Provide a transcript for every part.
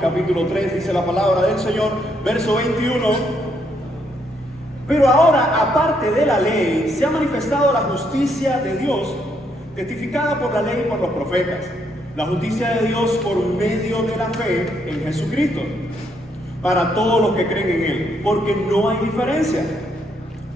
capítulo 3, dice la palabra del Señor, verso 21. Pero ahora, aparte de la ley, se ha manifestado la justicia de Dios, testificada por la ley y por los profetas. La justicia de Dios por medio de la fe en Jesucristo, para todos los que creen en Él, porque no hay diferencia,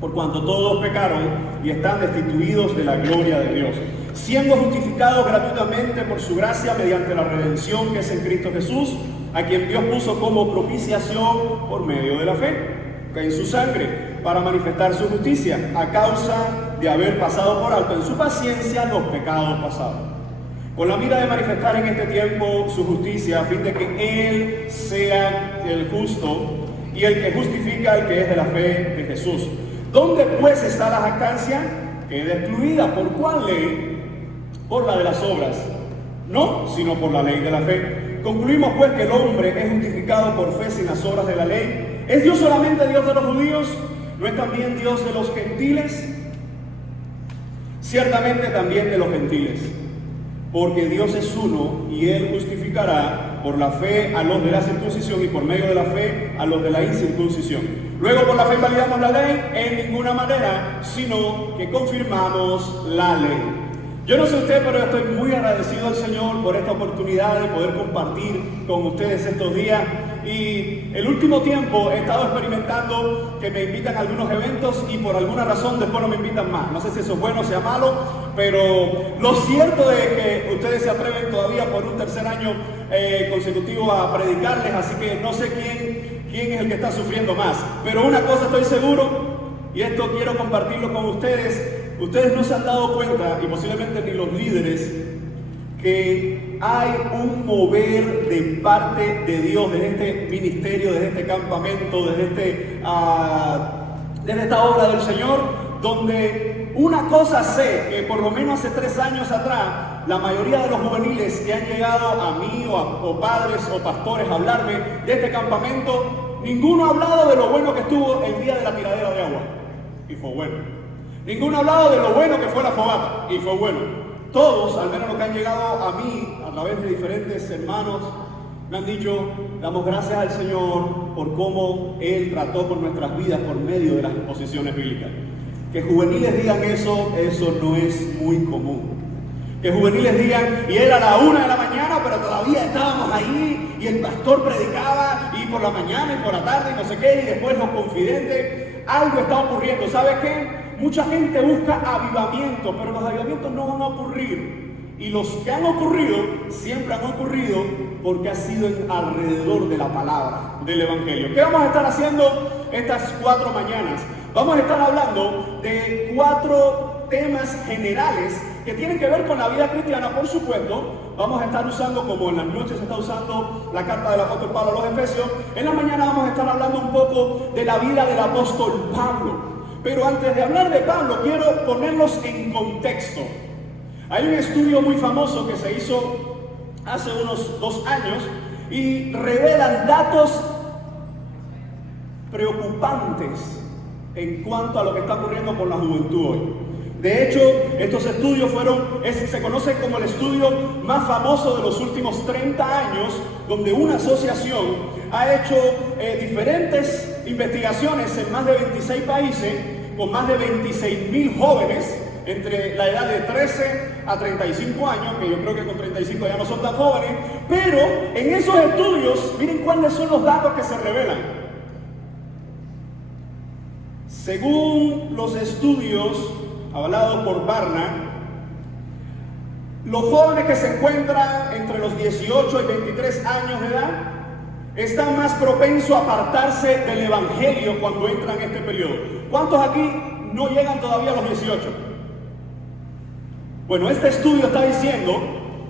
por cuanto todos pecaron y están destituidos de la gloria de Dios, siendo justificados gratuitamente por su gracia mediante la redención que es en Cristo Jesús, a quien Dios puso como propiciación por medio de la fe en su sangre, para manifestar su justicia, a causa de haber pasado por alto en su paciencia los pecados pasados, con la mira de manifestar en este tiempo su justicia, a fin de que Él sea el justo y el que justifica al que es de la fe de Jesús. ¿Dónde pues está la jactancia? Queda excluida. ¿Por cuál ley? Por la de las obras, no, sino por la ley de la fe. Concluimos pues que el hombre es justificado por fe sin las obras de la ley. ¿Es Dios solamente Dios de los judíos? ¿No es también Dios de los gentiles? Ciertamente también de los gentiles, porque Dios es uno y Él justificará por la fe a los de la circuncisión y por medio de la fe a los de la incircuncisión. Luego por la fe validamos la ley en ninguna manera, sino que confirmamos la ley. Yo no sé usted, pero estoy muy agradecido al Señor por esta oportunidad de poder compartir con ustedes estos días. Y el último tiempo he estado experimentando que me invitan a algunos eventos y por alguna razón después no me invitan más. No sé si eso es bueno o sea malo, pero lo cierto es que ustedes se atreven todavía por un tercer año consecutivo a predicarles, así que no sé quién es el que está sufriendo más. Pero una cosa estoy seguro, y esto quiero compartirlo con ustedes. Ustedes no se han dado cuenta, y posiblemente ni los líderes, que hay un mover de parte de Dios desde este ministerio, desde este campamento, desde esta obra del Señor, donde una cosa sé, que por lo menos hace 3 años atrás, la mayoría de los juveniles que han llegado a mí o padres o pastores a hablarme de este campamento, ninguno ha hablado de lo bueno que estuvo el día de la tiradera de agua, y fue bueno. Ninguno ha hablado de lo bueno que fue la fogata, y fue bueno. Todos, al menos los que han llegado a mí, a través de diferentes hermanos, me han dicho, damos gracias al Señor por cómo Él trató con nuestras vidas por medio de las exposiciones bíblicas. Que juveniles digan eso no es muy común. Que juveniles digan, y era la 1 de la mañana, pero todavía estábamos ahí, y el pastor predicaba, y por la mañana, y por la tarde, y no sé qué, y después los confidentes, algo está ocurriendo. ¿Sabes qué? Mucha gente busca avivamiento, pero los avivamientos no van a ocurrir. Y los que han ocurrido, siempre han ocurrido porque ha sido alrededor de la palabra del Evangelio. ¿Qué vamos a estar haciendo estas 4 mañanas? Vamos a estar hablando de 4 temas generales que tienen que ver con la vida cristiana, por supuesto. Vamos a estar usando, como en las noches se está usando la carta del apóstol Pablo a los Efesios, en la mañana vamos a estar hablando un poco de la vida del apóstol Pablo. Pero antes de hablar de Pablo, quiero ponerlos en contexto. Hay un estudio muy famoso que se hizo hace unos 2 años y revelan datos preocupantes en cuanto a lo que está ocurriendo con la juventud hoy. De hecho, estos estudios se conoce como el estudio más famoso de los últimos 30 años, donde una asociación ha hecho diferentes investigaciones en más de 26 países, con más de 26,000 jóvenes entre la edad de 13 a 35 años, que yo creo que con 35 ya no son tan jóvenes, pero en esos estudios, miren cuáles son los datos que se revelan. Según los estudios avalados por Barna, los jóvenes que se encuentran entre los 18 y 23 años de edad están más propensos a apartarse del Evangelio cuando entran en este periodo. ¿Cuántos aquí no llegan todavía a los 18? Bueno, este estudio está diciendo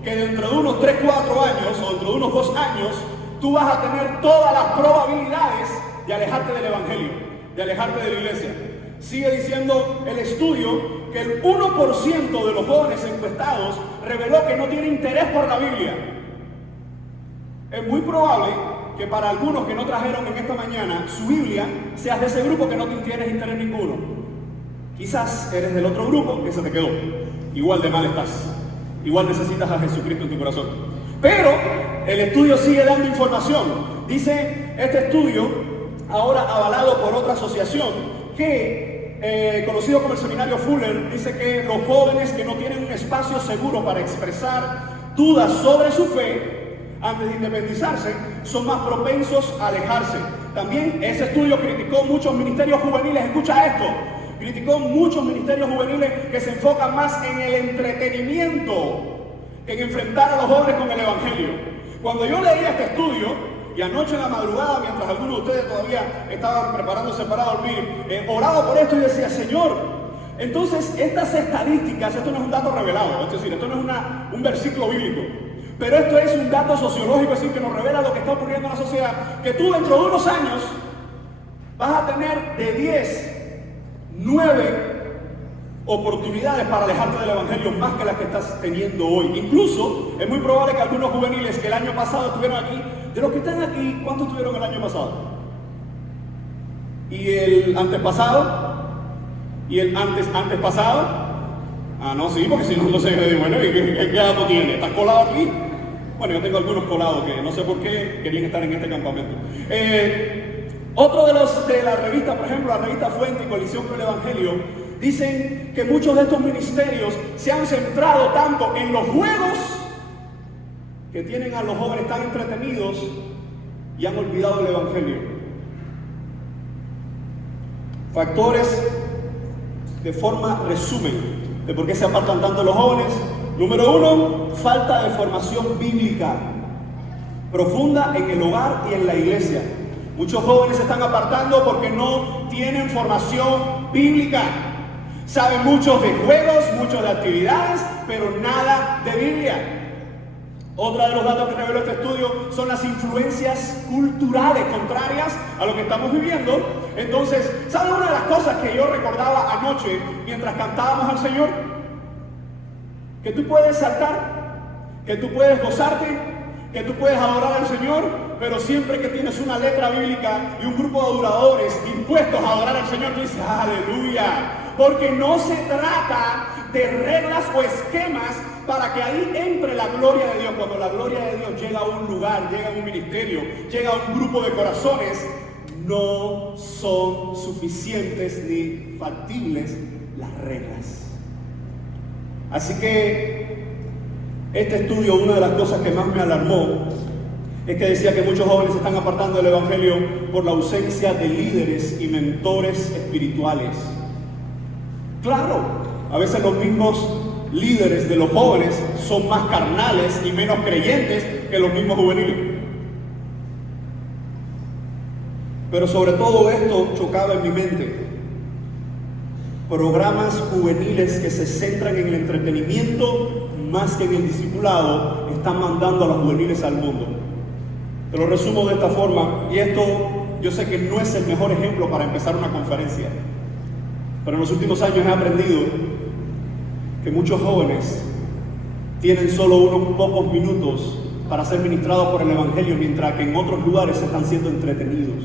que dentro de unos 3, 4 años o dentro de unos 2 años, tú vas a tener todas las probabilidades de alejarte del Evangelio, de alejarte de la iglesia. Sigue diciendo el estudio que el 1% de los jóvenes encuestados reveló que no tiene interés por la Biblia. Es muy probable que para algunos que no trajeron en esta mañana su Biblia, seas de ese grupo que no tienes interés ninguno. Quizás eres del otro grupo que se te quedó. Igual de mal estás. Igual necesitas a Jesucristo en tu corazón. Pero el estudio sigue dando información. Dice este estudio, ahora avalado por otra asociación, que conocido como el Seminario Fuller, dice que los jóvenes que no tienen un espacio seguro para expresar dudas sobre su fe antes de independizarse son más propensos a alejarse. También ese estudio criticó muchos ministerios juveniles, escucha esto, criticó muchos ministerios juveniles que se enfocan más en el entretenimiento que en enfrentar a los jóvenes con el Evangelio. Cuando yo leía este estudio, y anoche en la madrugada, mientras algunos de ustedes todavía estaban preparándose para dormir, oraba por esto y decía, Señor, entonces estas estadísticas, esto no es un dato revelado, es decir, esto no es un versículo bíblico, pero esto es un dato sociológico, es decir, que nos revela lo que está ocurriendo en la sociedad, que tú dentro de unos años vas a tener de 10, 9 oportunidades para alejarte del Evangelio más que las que estás teniendo hoy. Incluso es muy probable que algunos juveniles que el año pasado estuvieron aquí, de los que están aquí, ¿cuántos estuvieron el año pasado? ¿Y el antepasado? ¿Y el antepasado? Ah, no, sí, porque si no, no sé, bueno, ¿qué dato tiene? ¿Estás colado aquí? Bueno, yo tengo algunos colados que no sé por qué querían estar en este campamento. Otro de la revista, por ejemplo, la revista Fuente y Colisión con el Evangelio, dicen que muchos de estos ministerios se han centrado tanto en los juegos que tienen a los jóvenes tan entretenidos y han olvidado el Evangelio. Factores de forma resumen de por qué se apartan tanto los jóvenes. Número 1, falta de formación bíblica profunda en el hogar y en la iglesia. Muchos jóvenes se están apartando porque no tienen formación bíblica. Saben muchos de juegos, muchos de actividades, pero nada de Biblia. Otro de los datos que reveló este estudio son las influencias culturales contrarias a lo que estamos viviendo. Entonces, ¿saben una de las cosas que yo recordaba anoche mientras cantábamos al Señor? Que tú puedes saltar, que tú puedes gozarte, que tú puedes adorar al Señor, pero siempre que tienes una letra bíblica y un grupo de adoradores dispuestos a adorar al Señor, tú dices, ¡aleluya! Porque no se trata de reglas o esquemas para que ahí entre la gloria de Dios. Cuando la gloria de Dios llega a un lugar, llega a un ministerio, llega a un grupo de corazones, no son suficientes ni factibles las reglas. Así que este estudio, una de las cosas que más me alarmó es que decía que muchos jóvenes se están apartando del Evangelio por la ausencia de líderes y mentores espirituales. Claro, a veces los mismos líderes de los jóvenes son más carnales y menos creyentes que los mismos juveniles. Pero sobre todo esto chocaba en mi mente. Programas juveniles que se centran en el entretenimiento más que en el discipulado están mandando a los juveniles al mundo. Te lo resumo de esta forma, y esto yo sé que no es el mejor ejemplo para empezar una conferencia, pero en los últimos años he aprendido que muchos jóvenes tienen solo unos pocos minutos para ser ministrados por el Evangelio, mientras que en otros lugares están siendo entretenidos.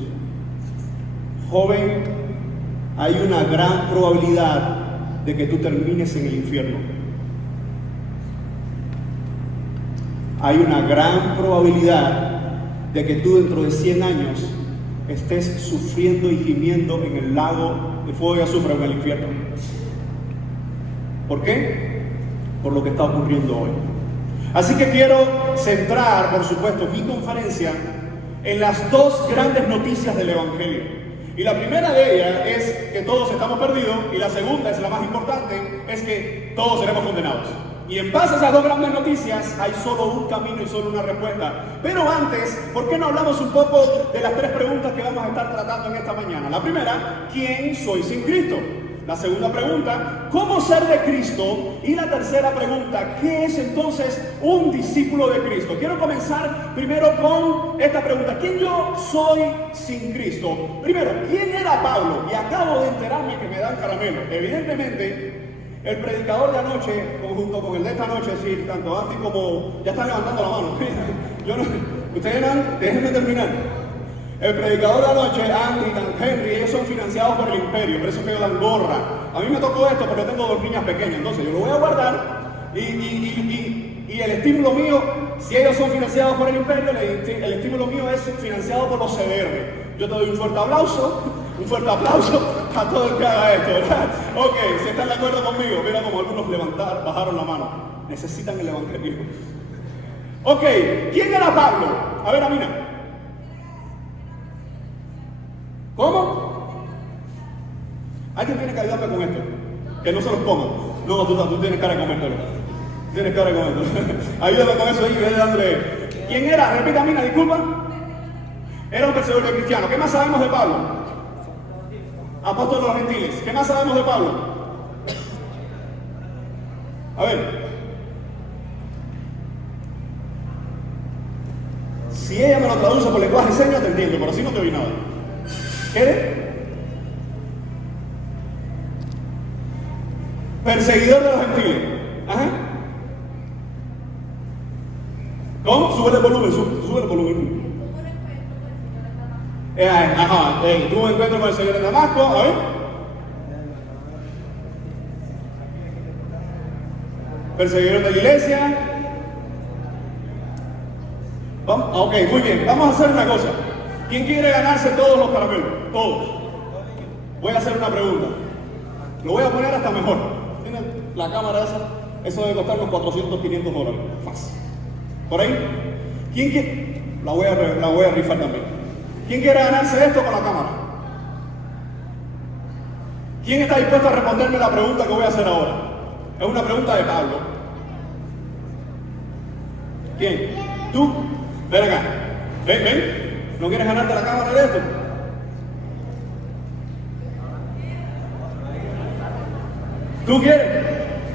Joven, hay una gran probabilidad de que tú termines en el infierno. Hay una gran probabilidad de que tú dentro de 100 años estés sufriendo y gimiendo en el lago de fuego y azufre en el infierno. ¿Por qué? Por lo que está ocurriendo hoy. Así que quiero centrar, por supuesto, mi conferencia en las dos grandes noticias del Evangelio. Y la primera de ellas es que todos estamos perdidos, y la segunda, es la más importante, es que todos seremos condenados. Y en base a esas dos grandes noticias hay solo un camino y solo una respuesta. Pero antes, ¿por qué no hablamos un poco de las tres preguntas que vamos a estar tratando en esta mañana? La primera, ¿quién soy sin Cristo? La segunda pregunta, ¿cómo ser de Cristo? Y la tercera pregunta, ¿qué es entonces un discípulo de Cristo? Quiero comenzar primero con esta pregunta, ¿quién yo soy sin Cristo? Primero, ¿quién era Pablo? Y acabo de enterarme que me dan caramelo. Evidentemente, el predicador de anoche, junto con el de esta noche, es decir, tanto Andy como... Ya están levantando la mano. Ustedes déjenme terminar. El predicador de anoche, Andy, Dan Henry, ellos son financiados por el imperio, por eso que ellos dan gorra. A mí me tocó esto porque tengo dos niñas pequeñas, entonces yo lo voy a guardar y el estímulo mío Si ellos son financiados por el imperio, el estímulo mío es financiado por los CDR. Yo te doy un fuerte aplauso a todo el que haga esto, ¿verdad? Ok, si están de acuerdo conmigo, mira como algunos bajaron la mano. Necesitan el evangelio. Ok, ¿quién era Pablo? A ver, Amina. ¿Cómo? Alguien tiene que ayudarme con esto. Que no se los pongan. No, tú tienes cara de comértelo. Tienes cara de comértelo. Ayúdame con eso ahí y ve dándole. ¿Quién era? Repita, Amina, disculpa. Era un perseguidor cristiano. ¿Qué más sabemos de Pablo? Apóstol de los gentiles. ¿Qué más sabemos de Pablo? A ver. Si ella me lo traduce por lenguaje de señas, te entiendo, pero así no te oí nada. ¿Qué eres? Perseguidor de los gentiles. Ajá. ¿Cómo? Sube el volumen, sube el volumen. Tuvo un encuentro con el Señor en Damasco. A ver. Perseguidor de la iglesia. Ok, muy bien. Vamos a hacer una cosa. ¿Quién quiere ganarse todos los caramelos? Todos. Voy a hacer una pregunta. Lo voy a poner hasta mejor. ¿Tienen la cámara esa? Eso debe costar unos $400, $500. Fácil. ¿Por ahí? ¿Quién quiere? La voy a rifar también. ¿Quién quiere ganarse esto con la cámara? ¿Quién está dispuesto a responderme la pregunta que voy a hacer ahora? Es una pregunta de Pablo. ¿Quién? ¿Tú? Ven acá. Ven. ¿No quieres ganarte la cámara de esto? ¿Tú quieres?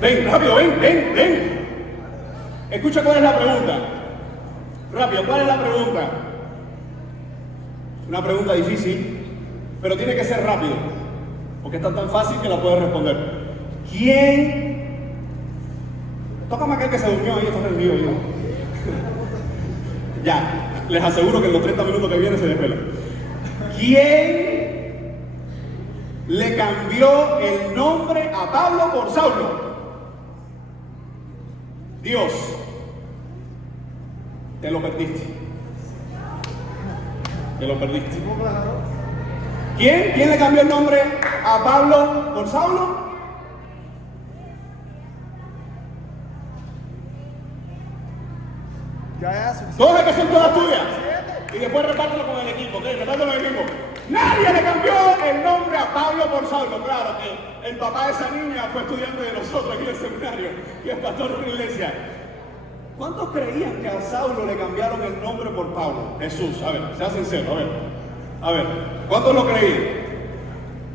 Ven, rápido, ven. Escucha cuál es la pregunta. Rápido, ¿cuál es la pregunta? Una pregunta difícil, pero tiene que ser rápido, porque está tan fácil que la puedes responder. ¿Quién? Tócame aquel que se durmió ahí, esto es el mío, yo. Ya, les aseguro que en los 30 minutos que vienen se despela. ¿Quién le cambió el nombre a Pablo por Saulo? Dios. Te lo perdiste. ¿Quién le cambió el nombre a Pablo por Saulo? Todas que son todas tuyas. Y después repártelo con el equipo, ¿ok? Repártelo con el equipo. Nadie le cambió el nombre a Pablo por Saulo. Claro que el papá de esa niña fue estudiante de nosotros aquí en el seminario y es pastor de una iglesia. ¿Cuántos creían que a Saulo le cambiaron el nombre por Pablo? Jesús, a ver, sea sincero, a ver, ¿cuántos lo creían?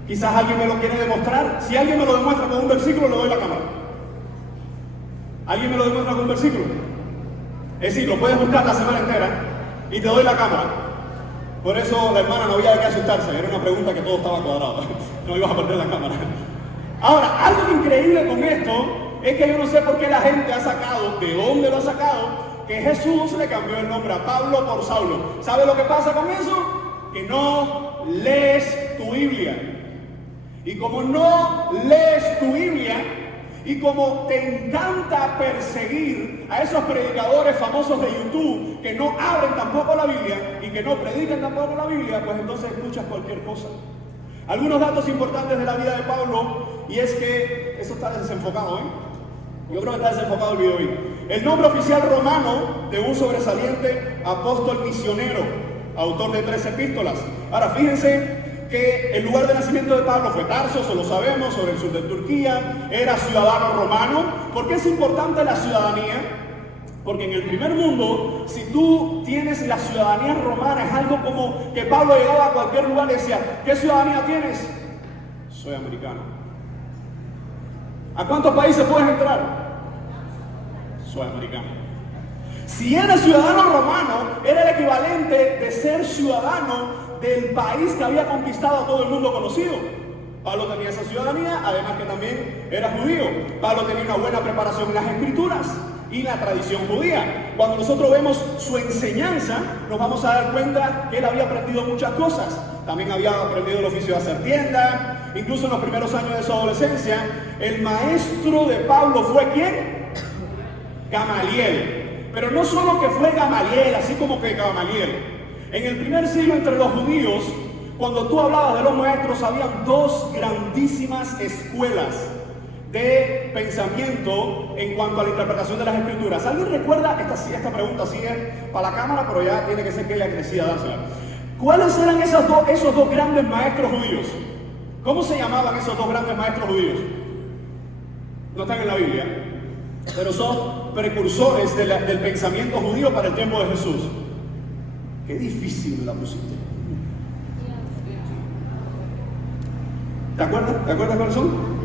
Quizás alguien me lo quiere demostrar. Si alguien me lo demuestra con un versículo, le doy la cámara. ¿Alguien me lo demuestra con un versículo? Es decir, lo puedes buscar la semana entera y te doy la cámara. Por eso la hermana no había de qué asustarse, era una pregunta que todo estaba cuadrado. No ibas a perder la cámara. Ahora, algo increíble con esto es que yo no sé por qué la gente ha sacado, de dónde lo ha sacado, que Jesús le cambió el nombre a Pablo por Saulo. ¿Sabe lo que pasa con eso? Que no lees tu Biblia. Y como no lees tu Biblia, y como te encanta perseguir a esos predicadores famosos de YouTube que no abren tampoco la Biblia y que no predican tampoco la Biblia, pues entonces escuchas cualquier cosa. Algunos datos importantes de la vida de Pablo, y es que eso está desenfocado, Yo creo que está desenfocado el video hoy. El nombre oficial romano de un sobresaliente apóstol misionero, autor de 3 epístolas. Ahora, fíjense que el lugar de nacimiento de Pablo fue Tarso, eso lo sabemos, sobre el sur de Turquía, era ciudadano romano. ¿Por qué es importante la ciudadanía? Porque en el primer mundo, si tú tienes la ciudadanía romana, es algo como que Pablo llegaba a cualquier lugar y decía, ¿qué ciudadanía tienes? Soy americano. ¿A cuántos países puedes entrar? Soy americano. Si eres ciudadano romano, era el equivalente de ser ciudadano del país que había conquistado a todo el mundo conocido. Pablo tenía esa ciudadanía, además que también era judío. Pablo tenía una buena preparación en las escrituras y la tradición judía. Cuando nosotros vemos su enseñanza, nos vamos a dar cuenta que él había aprendido muchas cosas. También había aprendido el oficio de hacer tienda. Incluso en los primeros años de su adolescencia, el maestro de Pablo fue ¿quién? Gamaliel. Pero no solo que fue Gamaliel, así como que Gamaliel. En el primer siglo entre los judíos, cuando tú hablabas de los maestros, habían dos grandísimas escuelas de pensamiento en cuanto a la interpretación de las escrituras. ¿Alguien recuerda? Esta pregunta sí es para la cámara, pero ya tiene que ser que ella crecida dársela. ¿Cuáles eran esos dos grandes maestros judíos? ¿Cómo se llamaban esos dos grandes maestros judíos? No están en la Biblia, pero son precursores del pensamiento judío para el tiempo de Jesús. Qué difícil la pusiste. ¿Te acuerdas? ¿Te acuerdas cuáles son?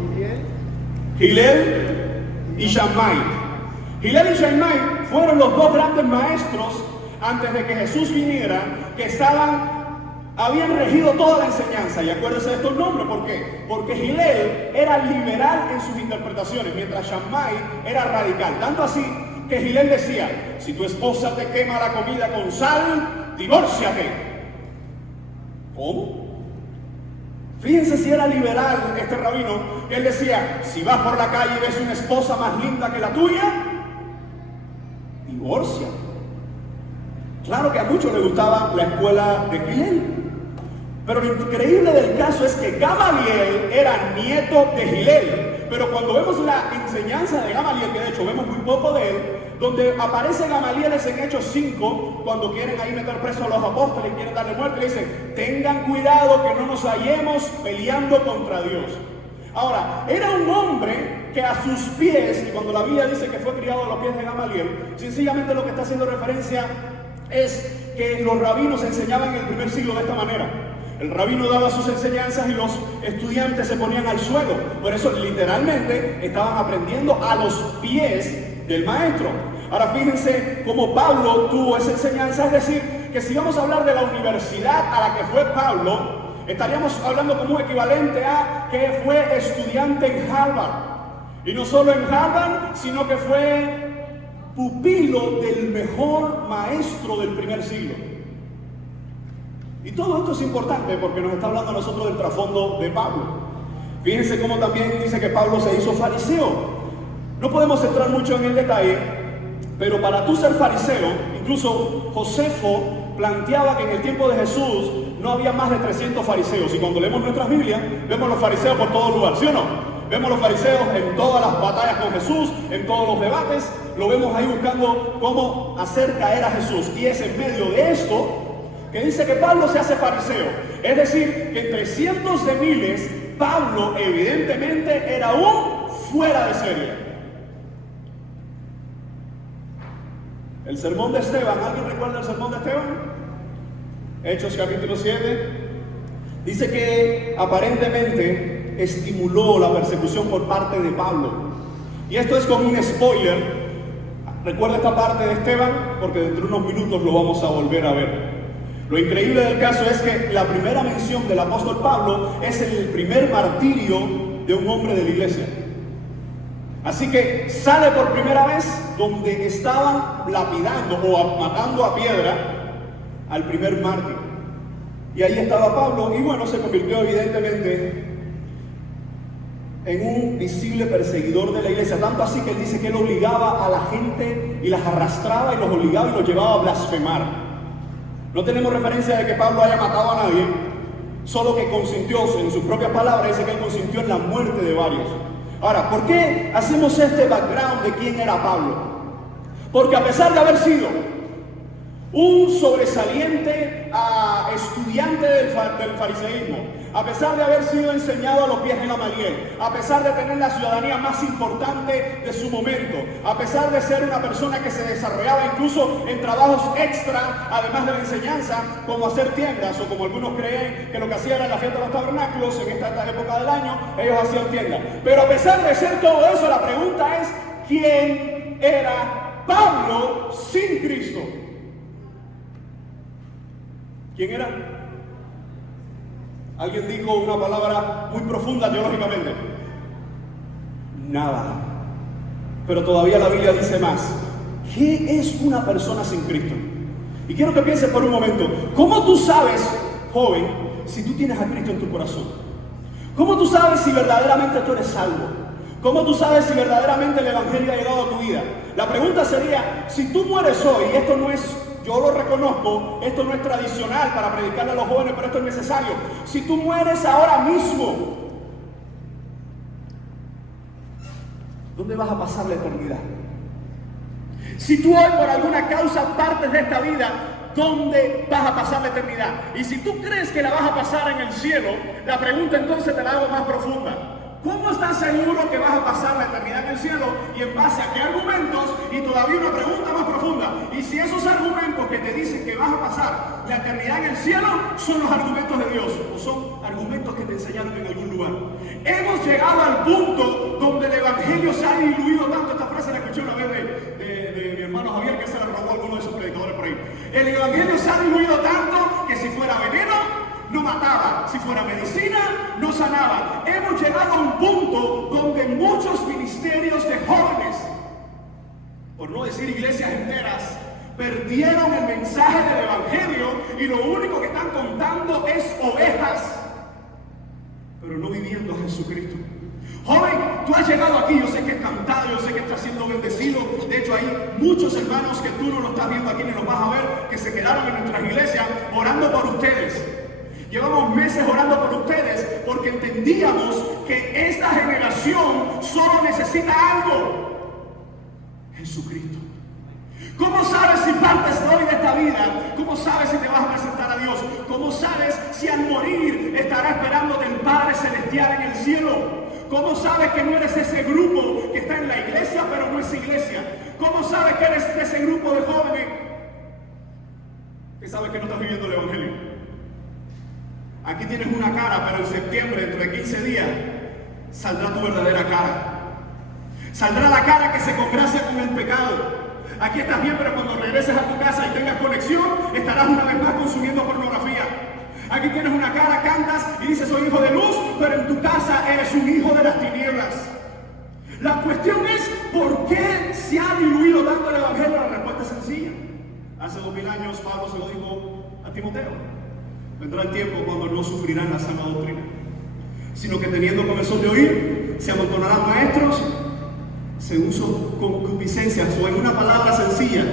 Hillel y Shammai. Hillel y Shammai fueron los dos grandes maestros antes de que Jesús viniera, que habían regido toda la enseñanza. Y acuérdense de estos nombres, ¿por qué? Porque Hillel era liberal en sus interpretaciones, mientras Shammai era radical. Tanto así que Hillel decía: si tu esposa te quema la comida con sal, divórciate. ¿Cómo? Fíjense si era liberal este rabino, que él decía: si vas por la calle y ves una esposa más linda que la tuya, divorcia. Claro que a muchos les gustaba la escuela de Hillel, pero lo increíble del caso es que Gamaliel era nieto de Hillel. Pero cuando vemos la enseñanza de Gamaliel, que de hecho vemos muy poco de él, donde aparece Gamaliel es en Hechos 5, cuando quieren ahí meter presos a los apóstoles y quieren darle muerte, le dicen: tengan cuidado que no nos hallemos peleando contra Dios. Ahora, era un hombre que a sus pies, y cuando la Biblia dice que fue criado a los pies de Gamaliel, sencillamente lo que está haciendo referencia es que los rabinos enseñaban en el primer siglo de esta manera. El rabino daba sus enseñanzas y los estudiantes se ponían al suelo. Por eso literalmente estaban aprendiendo a los pies del maestro. Ahora fíjense cómo Pablo tuvo esa enseñanza. Es decir, que si vamos a hablar de la universidad a la que fue Pablo, estaríamos hablando como un equivalente a que fue estudiante en Harvard. Y no solo en Harvard, sino que fue pupilo del mejor maestro del primer siglo. Y todo esto es importante porque nos está hablando a nosotros del trasfondo de Pablo. Fíjense cómo también dice que Pablo se hizo fariseo. No podemos entrar mucho en el detalle, pero para tú ser fariseo, incluso Josefo planteaba que en el tiempo de Jesús no había más de 300 fariseos. Y cuando leemos nuestras Biblias, vemos los fariseos por todo lugar, ¿sí o no? Vemos los fariseos en todas las batallas con Jesús, en todos los debates. Lo vemos ahí buscando cómo hacer caer a Jesús. Y es en medio de esto que dice que Pablo se hace fariseo. Es decir, que entre cientos de miles, Pablo evidentemente era un fuera de serie. El sermón de Esteban, ¿alguien recuerda el sermón de Esteban? Hechos capítulo 7. Dice que aparentemente estimuló la persecución por parte de Pablo. Y esto es como un spoiler. Recuerda esta parte de Esteban, porque dentro de unos minutos lo vamos a volver a ver. Lo increíble del caso es que la primera mención del apóstol Pablo es el primer martirio de un hombre de la iglesia. Así que sale por primera vez donde estaban lapidando o matando a piedra al primer mártir. Y ahí estaba Pablo, y bueno, se convirtió evidentemente en un visible perseguidor de la iglesia. Tanto así que él dice que él obligaba a la gente y las arrastraba y los obligaba y los llevaba a blasfemar. No tenemos referencia de que Pablo haya matado a nadie, solo que consintió, en sus propias palabras, dice que él consintió en la muerte de varios. Ahora, ¿por qué hacemos este background de quién era Pablo? Porque a pesar de haber sido un sobresaliente estudiante del fariseísmo, a pesar de haber sido enseñado a los pies de Gamaliel, a pesar de tener la ciudadanía más importante de su momento, a pesar de ser una persona que se desarrollaba incluso en trabajos extra, además de la enseñanza, como hacer tiendas, o como algunos creen que lo que hacían era la fiesta de los tabernáculos en esta época del año, ellos hacían tiendas. Pero a pesar de ser todo eso, la pregunta es: ¿quién era Pablo sin Cristo? ¿Quién era? Alguien dijo una palabra muy profunda teológicamente: nada. Pero todavía la Biblia dice más. ¿Qué es una persona sin Cristo? Y quiero que pienses por un momento: ¿cómo tú sabes, joven, si tú tienes a Cristo en tu corazón? ¿Cómo tú sabes si verdaderamente tú eres salvo? ¿Cómo tú sabes si verdaderamente el Evangelio ha llegado a tu vida? La pregunta sería, si tú mueres hoy, y esto no es, yo lo reconozco, esto no es tradicional para predicarle a los jóvenes, pero esto es necesario. Si tú mueres ahora mismo, ¿dónde vas a pasar la eternidad? Si tú hoy por alguna causa partes de esta vida, ¿dónde vas a pasar la eternidad? Y si tú crees que la vas a pasar en el cielo, la pregunta entonces te la hago más profunda. ¿Cómo estás seguro que vas a pasar la eternidad en el cielo? ¿Y en base a qué argumentos? Y todavía una pregunta más profunda. ¿Y si esos argumentos que te dicen que vas a pasar la eternidad en el cielo son los argumentos de Dios? ¿O son argumentos que te enseñaron en algún lugar? Hemos llegado al punto donde el Evangelio se ha diluido tanto. Esta frase la escuché una vez de mi hermano Javier, que se la robó a alguno de sus predicadores por ahí. El Evangelio se ha diluido tanto que si fuera veneno, no mataba, si fuera medicina, no sanaba. Hemos llegado a un punto donde muchos ministerios de jóvenes, por no decir iglesias enteras, perdieron el mensaje del Evangelio y lo único que están contando es ovejas, pero no viviendo a Jesucristo. Joven, tú has llegado aquí, yo sé que es cantado, yo sé que estás siendo bendecido. De hecho, hay muchos hermanos que tú no los estás viendo aquí ni los vas a ver, que se quedaron en nuestras iglesias orando por ustedes. Llevamos meses orando por ustedes porque entendíamos que esta generación solo necesita algo: Jesucristo. ¿Cómo sabes si partes hoy de esta vida? ¿Cómo sabes si te vas a presentar a Dios? ¿Cómo sabes si al morir estará esperándote el Padre Celestial en el cielo? ¿Cómo sabes que no eres ese grupo que está en la iglesia pero no es iglesia? ¿Cómo sabes que eres de ese grupo de jóvenes que sabes que no estás viviendo el Evangelio? Aquí tienes una cara, pero en septiembre, dentro de 15 días, saldrá tu verdadera cara. Saldrá la cara que se congracia con el pecado. Aquí estás bien, pero cuando regreses a tu casa y tengas conexión, estarás una vez más consumiendo pornografía. Aquí tienes una cara, cantas y dices soy hijo de luz, pero en tu casa eres un hijo de las tinieblas. La cuestión es, ¿por qué se ha diluido tanto el Evangelio? La respuesta es sencilla. Hace 2000 años Pablo se lo dijo a Timoteo. Vendrá el tiempo cuando no sufrirán la sana doctrina, sino que teniendo comezón de oír, se amontonarán maestros según sus concupiscencias, o en una palabra sencilla,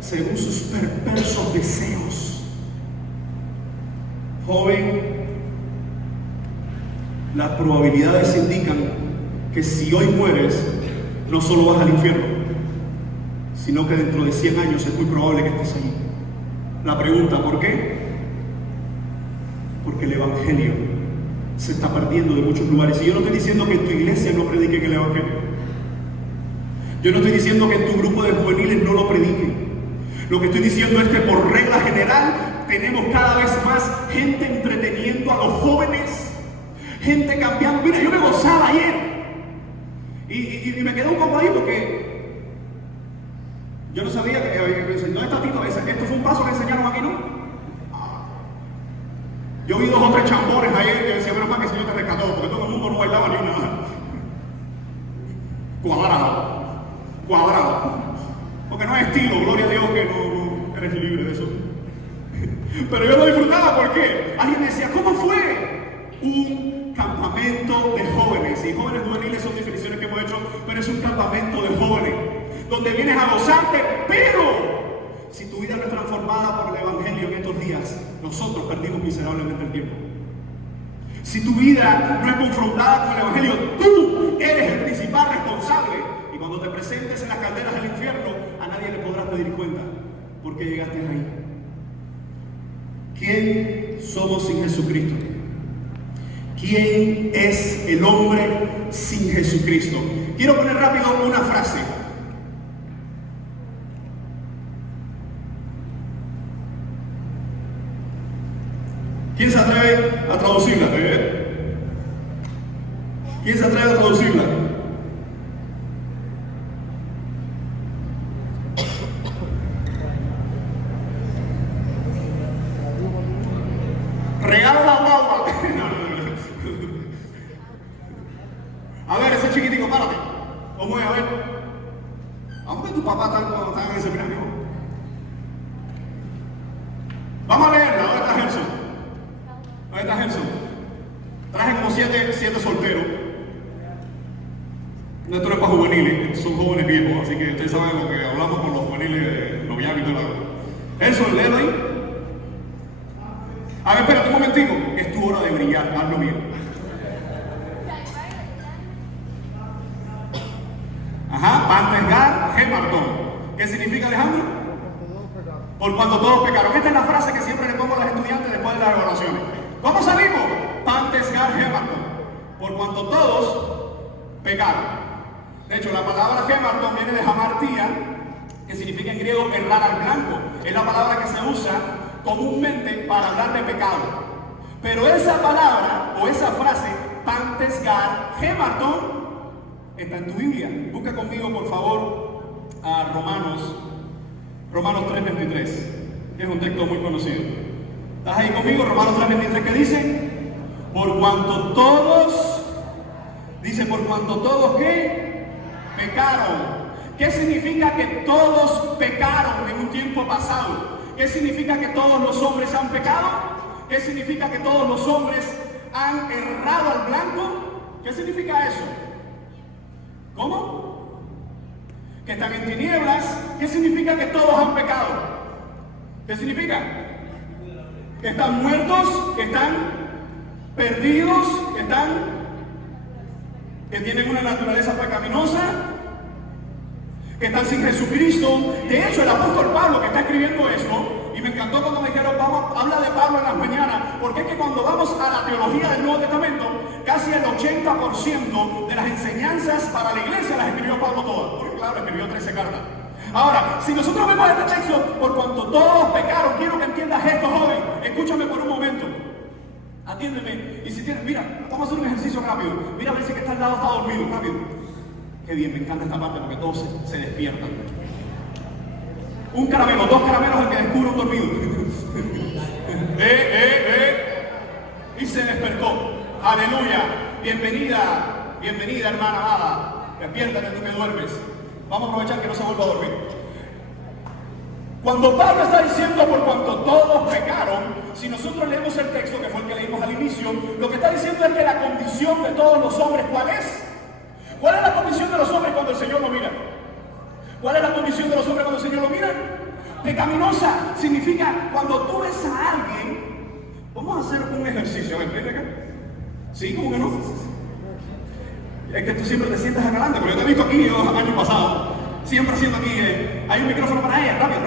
según sus perversos deseos. Joven, las probabilidades indican que si hoy mueres, no solo vas al infierno, sino que dentro de 100 años es muy probable que estés allí. La pregunta, ¿por qué? Porque el Evangelio se está perdiendo de muchos lugares. Y yo no estoy diciendo que en tu iglesia no prediquen el Evangelio. Yo no estoy diciendo que en tu grupo de juveniles no lo prediquen. Lo que estoy diciendo es que por regla general tenemos cada vez más gente entreteniendo a los jóvenes, gente cambiando. Mira, yo me gozaba ayer y me quedé un poco ahí porque yo no sabía que no es tatito, esto fue un paso que enseñaron aquí, ¿no? Yo vi 2 o 3 chambores ayer que decían, menos mal que el Señor te rescató, porque todo el mundo no bailaba ni nada. Cuadrado. Porque no es estilo, gloria a Dios que no eres libre de eso. Pero yo lo disfrutaba, ¿por qué? Alguien me decía, ¿cómo fue? Un campamento de jóvenes. Y jóvenes juveniles son definiciones que hemos hecho, pero es un campamento de jóvenes, donde vienes a gozarte, pero si tu vida no es transformada por el Evangelio en estos días, nosotros perdimos miserablemente el tiempo. Si tu vida no es confrontada con el Evangelio, tú eres el principal responsable. Y cuando te presentes en las calderas del infierno, a nadie le podrás pedir cuenta, porque llegaste ahí. ¿Quién somos sin Jesucristo? ¿Quién es el hombre sin Jesucristo? Quiero poner rápido una frase. ¿Quién se atreve a traducirla? ¿Quién se atreve a traducirla? Regala la guagua. A ver, ese chiquitico, párate. Vamos a ver. ¿A dónde tu papá está en el seminario? Vamos a leerla. ¿Dónde está Gerson? ¿Dónde está Gerson? Traje como siete solteros. Esto no es para juveniles, son jóvenes viejos, así que ustedes saben lo que hablamos con los juveniles de noviazgo y todo eso. Eso, léelo ahí. A ver, espérate un momentico. Es tu hora de brillar, hazlo bien. Ajá, Pantesgar, Gemartón. ¿Qué significa, Alejandro? Por cuando todos pecaron. Esta es la frase que siempre le pongo a los estudiantes después de las oraciones. ¿Cómo salimos? Pantesgar, Gemartón. Por cuanto todos pecaron. De hecho, la palabra Gemartón viene de Hamartía, que significa en griego errar al blanco. Es la palabra que se usa comúnmente para hablar de pecado. Pero esa palabra o esa frase, Pantesgar, Gemartón, está en tu Biblia. Busca conmigo, por favor, a Romanos 3:23, que es un texto muy conocido. ¿Estás ahí conmigo? Romanos 3:23, ¿qué dice? Por cuanto todos, ¿qué? Pecaron. ¿Qué significa que todos pecaron en un tiempo pasado? ¿Qué significa que todos los hombres han pecado? ¿Qué significa que todos los hombres han errado al blanco? ¿Qué significa eso? ¿Cómo? Que están en tinieblas. ¿Qué significa que todos han pecado? ¿Qué significa? Que están muertos, que están perdidos, que tienen una naturaleza pecaminosa, que están sin Jesucristo. De hecho, el apóstol Pablo, que está escribiendo esto, y me encantó cuando me dijeron, habla de Pablo en las mañanas, porque es que cuando vamos a la teología del Nuevo Testamento, casi el 80% de las enseñanzas para la iglesia las escribió Pablo todas, porque claro, escribió 13 cartas. Ahora, si nosotros vemos este texto, por cuanto todos pecaron, quiero que entiendas esto, joven, escúchame por un momento, atiéndeme, y si tienes, mira, vamos a hacer un ejercicio rápido, mira a ver si el que está al lado está dormido, rápido. Qué bien, me encanta esta parte porque todos se despiertan. Un caramelo, 2 caramelos al que descubre un dormido. Y se despertó. Aleluya. Bienvenida hermana amada. Despiértate tú que duermes. Vamos a aprovechar que no se vuelva a dormir. Cuando Pablo está diciendo por cuanto todos pecaron, si nosotros leemos el texto que fue el que leímos al inicio, lo que está diciendo es que la condición de todos los hombres, ¿cuál es? ¿Cuál es la condición de los hombres cuando el Señor lo mira? ¿Cuál es la condición de los hombres cuando el Señor lo mira? Pecaminosa. Significa cuando tú ves a alguien. Vamos a hacer un ejercicio. A ver, ven acá. ¿Sí? ¿Cómo que no? Es que tú siempre te sientas acá adelante, pero yo te he visto aquí los años pasados. Siempre haciendo aquí. Hay un micrófono para ella. Rápido.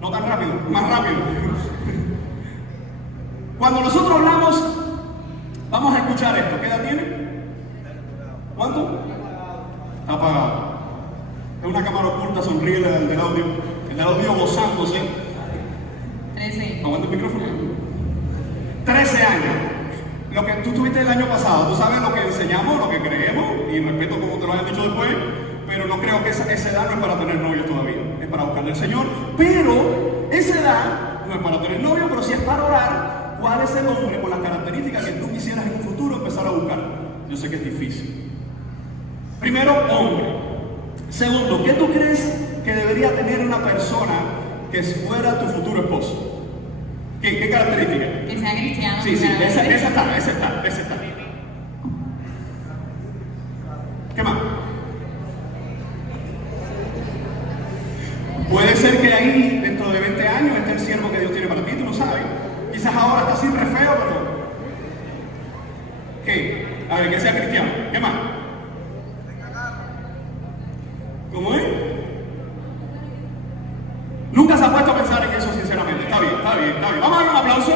No tan rápido, más rápido. Cuando nosotros hablamos, vamos a escuchar esto. ¿Qué edad tiene? ¿Cuánto? Está apagado. Es una cámara oculta, sonríe el del audio. El del audio gozándose. 13. Aguanta el micrófono. 13 años. Lo que tú tuviste el año pasado, tú sabes lo que enseñamos, lo que creemos, y respeto como te lo hayan dicho después, pero no creo que esa edad no es para tener novio todavía. Es para buscar al Señor, pero esa edad no es para tener novio, pero sí es para orar. ¿Cuál es el hombre con las características que tú quisieras en un futuro empezar a buscar? Yo sé que es difícil. Primero, hombre. Segundo, ¿qué tú crees que debería tener una persona que fuera tu futuro esposo? ¿Qué característica? Que sea cristiano. Sí, esa está. ¿Qué más? Puede ser que ahí, dentro de 20 años, esté el siervo que Dios tiene para ti, tú no sabes. Quizás ahora está siempre feo, pero... ¿Qué? A ver, que sea cristiano. ¿Qué más? ¿Cómo es? Nunca se ha puesto a pensar en eso, sinceramente. Está bien. Vamos a darle un aplauso.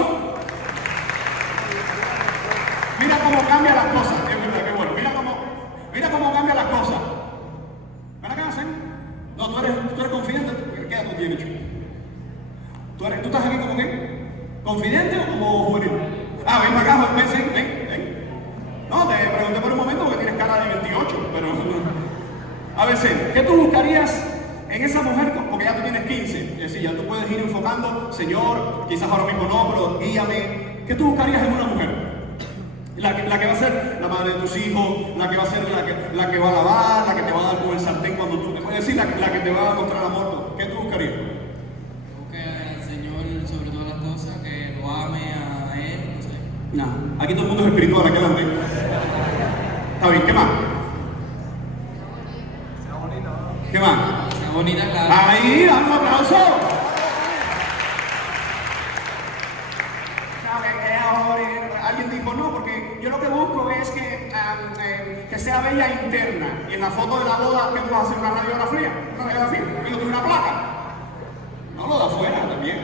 Mira cómo cambian las cosas. Es verdad, qué bueno. Mira cómo cambian las cosas. ¿Ven acá, hacen? No, tú eres confidente. ¿Qué edad tú tienes, chico? ¿Tú estás aquí como qué? ¿Confidente o como juvenil? Ven para acá, ven. No, te pregunté por un momento porque tienes cara de 28, pero... A ver, ¿qué tú buscarías en esa mujer? Porque ya tú tienes 15. Es decir, ya tú puedes ir enfocando, Señor, quizás ahora mismo no, pero guíame. ¿Qué tú buscarías en una mujer? La que va a ser la madre de tus hijos, la que va a ser la que va a lavar, la que te va a dar con el sartén cuando tú... Es decir, la que te va a mostrar amor. ¿Qué tú buscarías? Busque al Señor sobre todas las cosas, que lo ame a Él, no sé. No, aquí todo el mundo es espiritual, aquí adelante. Está bien, ¿qué más? bonita, claro. Ahí, dame un aplauso. Alguien dijo, no, porque yo lo que busco es que sea bella interna. Y en la foto de la boda, ¿qué tú vas a hacer? ¿Una radiografía? ¿Una radiografía? Yo tengo una placa. No, lo de afuera también.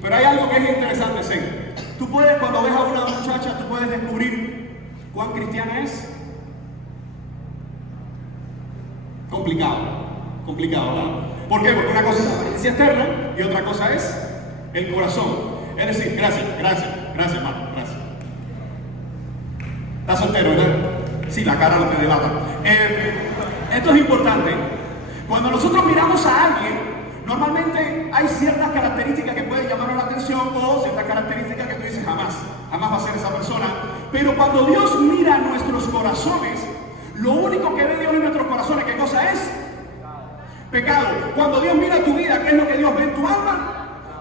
Pero hay algo que es interesante, Sen. Tú puedes, cuando ves a una muchacha, tú puedes descubrir cuán cristiana es. Complicado, ¿verdad? ¿Por qué? Porque una cosa es la apariencia externa y otra cosa es el corazón. Es decir, gracias, hermano, gracias. ¿Estás soltero, verdad? Sí, la cara no te delata. Esto es importante. Cuando nosotros miramos a alguien, normalmente hay ciertas características que pueden llamar la atención o ciertas características que tú dices jamás va a ser esa persona. Pero cuando Dios mira nuestros corazones, lo único que ve Dios en nuestros corazones, ¿qué cosa es? Pecado. Cuando Dios mira tu vida, ¿qué es lo que Dios ve en tu alma?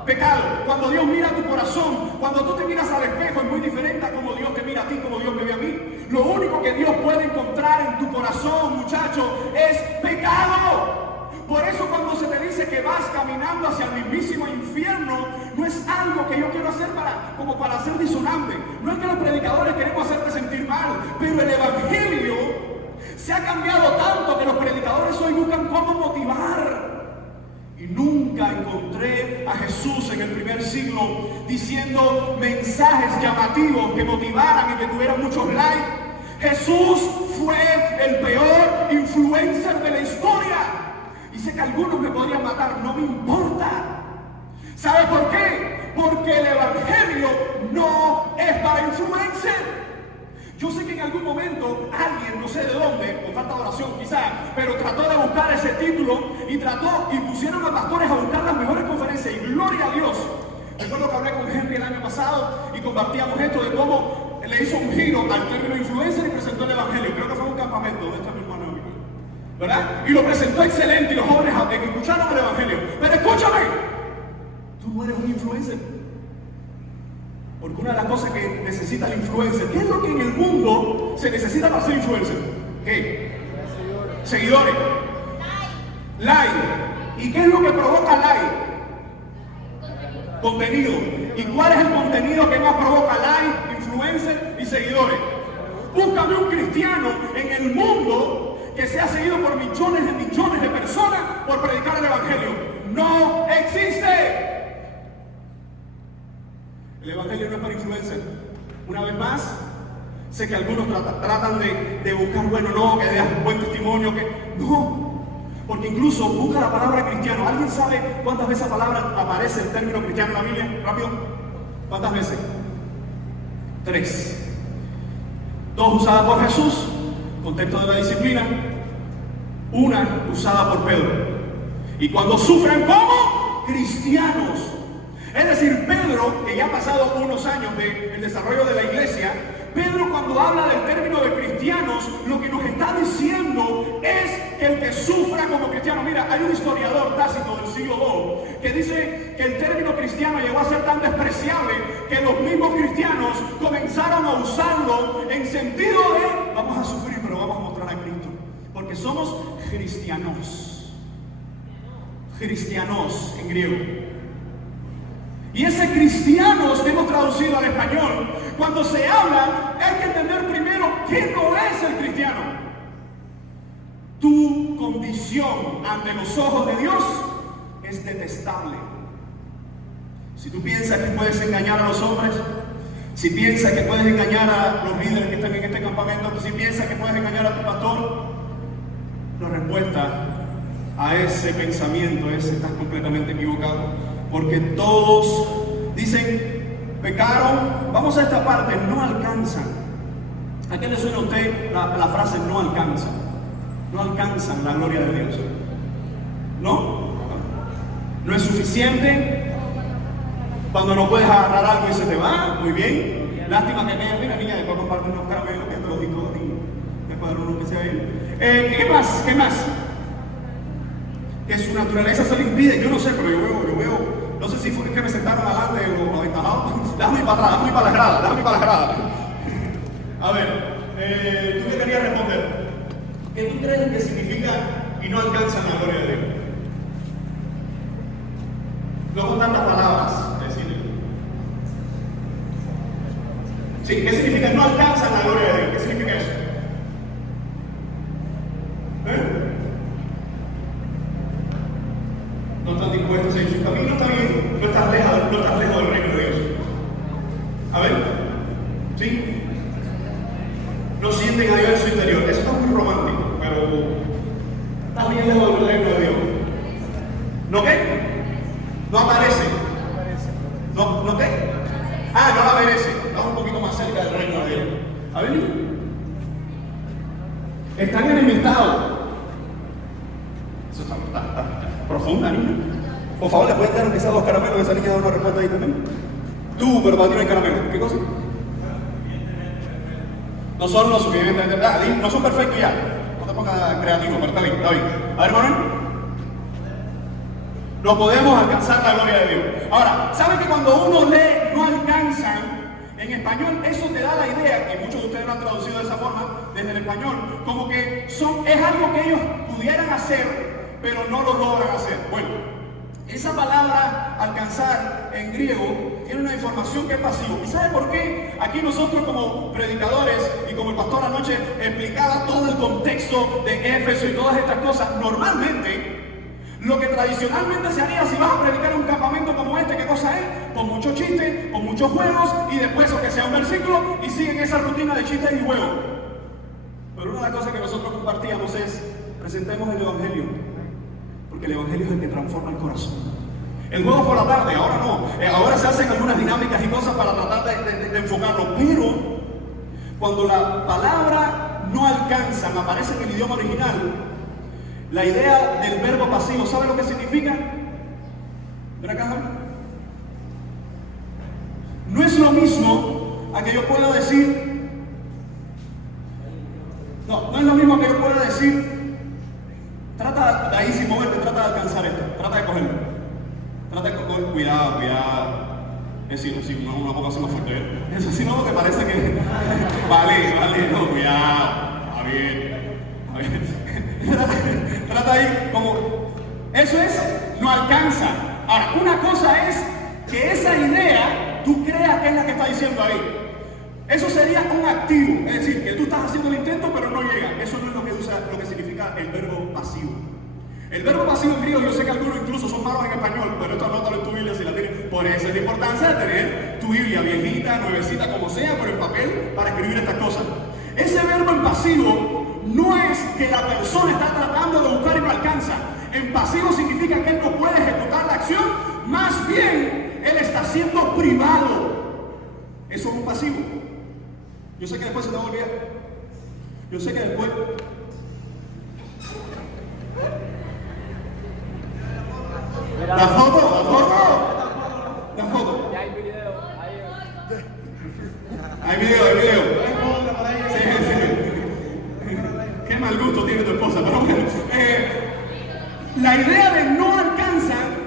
Pecado. Cuando Dios mira tu corazón, cuando tú te miras al espejo, es muy diferente a como Dios te mira a ti, como Dios me ve a mí. Lo único que Dios puede encontrar en tu corazón, muchacho, es pecado. Por eso cuando se te dice que vas caminando hacia el mismísimo infierno, no es algo que yo quiero hacer como para hacer disonante. No es que los predicadores queremos hacerte sentir mal, pero el evangelio se ha cambiado tanto que los predicadores hoy buscan cómo motivar. Y nunca encontré a Jesús en el primer siglo diciendo mensajes llamativos que motivaran y que tuvieran muchos likes. Jesús fue el peor influencer de la historia. Y sé que algunos me podrían matar, no me importa. ¿Sabe por qué? Porque el evangelio no es para influencer. Yo sé que en algún momento alguien, no sé de dónde, con falta de oración quizás, pero trató de buscar ese título y pusieron a pastores a buscar las mejores conferencias y gloria a Dios. Recuerdo que hablé con Henry el año pasado y compartíamos esto de cómo le hizo un giro al término influencer y presentó el evangelio. Creo que fue un campamento, donde está mi hermano, ¿verdad? Y lo presentó excelente y los jóvenes escucharon el evangelio. Pero escúchame, tú no eres un influencer. Porque una de las cosas que necesita el influencer, ¿qué es lo que en el mundo se necesita para ser influencer? ¿Qué? Seguidores. Like. ¿Y qué es lo que provoca like? Contenido. ¿Y cuál es el contenido que más provoca like, influencer y seguidores? Búscame un cristiano en el mundo que sea seguido por millones de personas por predicar el evangelio. ¡No existe! El evangelio no es para influencer. Una vez más, sé que algunos tratan de buscar, bueno, no, que deas un buen testimonio, que no. Porque incluso busca la palabra cristiano. ¿Alguien sabe cuántas veces la palabra aparece el término cristiano en la Biblia? Rápido. ¿Cuántas veces? 3. 2 usadas por Jesús, contexto de la disciplina. 1 usada por Pedro. Y cuando sufren como cristianos. Es decir, Pedro, que ya ha pasado unos años del desarrollo de la iglesia, Pedro cuando habla del término de cristianos, lo que nos está diciendo es que el que sufra como cristiano, mira, hay un historiador Tácito del siglo II que dice que el término cristiano llegó a ser tan despreciable que los mismos cristianos comenzaron a usarlo en sentido de vamos a sufrir pero vamos a mostrar a Cristo, porque somos cristianos en griego. Y ese cristianos que hemos traducido al español, cuando se habla, hay que entender primero qué no es el cristiano. Tu condición ante los ojos de Dios es detestable. Si tú piensas que puedes engañar a los hombres, si piensas que puedes engañar a los líderes que están en este campamento, si piensas que puedes engañar a tu pastor, la respuesta a ese pensamiento es: estás completamente equivocado. Porque todos dicen, pecaron, vamos a esta parte, no alcanzan. ¿A qué le suena a usted la frase no alcanzan? No alcanzan la gloria de Dios. ¿No? No es suficiente. Cuando no puedes agarrar algo y se te va, muy bien. Lástima que mira, niña, después comparte unos caramelos que te los digo y después dar uno que sea bien. ¿Qué más? Que su naturaleza se le impide. Yo no sé, pero yo veo. No sé si fue que me sentaron adelante o aventajado. Déjame ir para atrás, déjame ir para la grada. A ver, tú qué querías responder. ¿Qué tú crees que significa y no alcanzan la gloria de Dios. No con tantas palabras decirle. Sí, ¿qué significa no alcanzan la gloria de Dios? ¿Qué significa eso? No están dispuestos a ir. Su camino está bien, no estás lejos del reino de Dios. A ver, ¿sí? No sienten a Dios en su interior. Eso está muy romántico, pero está bien lejos del reino de Dios. ¿No qué? No aparece. ¿No qué? Ah, no la merece. Estamos un poquito más cerca del reino de Dios. A ver, están enemestados. Eso está profunda, niña. Por favor, ¿le pueden dar quizás 2 caramelos que esa niña da una respuesta ahí también? Tú, pero para ti no hay caramelo. ¿Qué cosa? No son lo suficientemente... no son perfectos ya. No te pongas creativo, pero está bien, está bien. A ver, Manuel. No podemos alcanzar la gloria de Dios. Ahora, ¿saben que cuando uno lee no alcanzan? En español eso te da la idea, que muchos de ustedes lo han traducido de esa forma, desde el español, como que es algo que ellos pudieran hacer, pero no lo logran hacer. Bueno, esa palabra alcanzar en griego tiene una información que es pasivo. ¿Y sabe por qué? Aquí nosotros como predicadores y como el pastor anoche explicaba todo el contexto de Éfeso y todas estas cosas, normalmente lo que tradicionalmente se haría si vas a predicar en un campamento como este, ¿qué cosa es? Con muchos chistes, con muchos juegos y después o que sea un versículo y siguen esa rutina de chistes y juegos. Pero una de las cosas que nosotros compartíamos es, presentemos el Evangelio, porque el Evangelio es el que transforma el corazón. El juego por la tarde, ahora no, ahora se hacen algunas dinámicas y cosas para tratar de enfocarlo, pero cuando la palabra no alcanza, aparece en el idioma original, la idea del verbo pasivo, ¿sabe lo que significa? Ven acá. No es lo mismo a que yo pueda decir, no es lo mismo que yo pueda decir, trata de ahí sin moverte, trata de alcanzar esto, trata de cogerlo, trata de coger, cuidado, es decir, si una poco se me fue, eso sí no te parece que, vale, no, cuidado, a ver, trata ahí como, eso es, no alcanza. Ahora, una cosa es que esa idea tú creas que es la que está diciendo ahí. Eso sería un activo, es decir, que tú estás haciendo el intento pero no llega. Eso no es lo que significa el verbo pasivo. El verbo pasivo en griego, yo sé que algunos incluso son malos en español, pero esto anótalo en tu Biblia si la tienes. Por eso es la importancia de tener tu Biblia viejita, nuevecita, como sea, pero en papel para escribir estas cosas. Ese verbo en pasivo no es que la persona está tratando de buscar y no alcanza. En pasivo significa que él no puede ejecutar la acción, más bien él está siendo privado. Eso es un pasivo. Yo sé que después se te va a olvidar. Yo sé que después... La foto. Ya hay video. Hay video. Sí. Qué mal gusto tiene tu esposa, pero bueno. La idea de no alcanzan.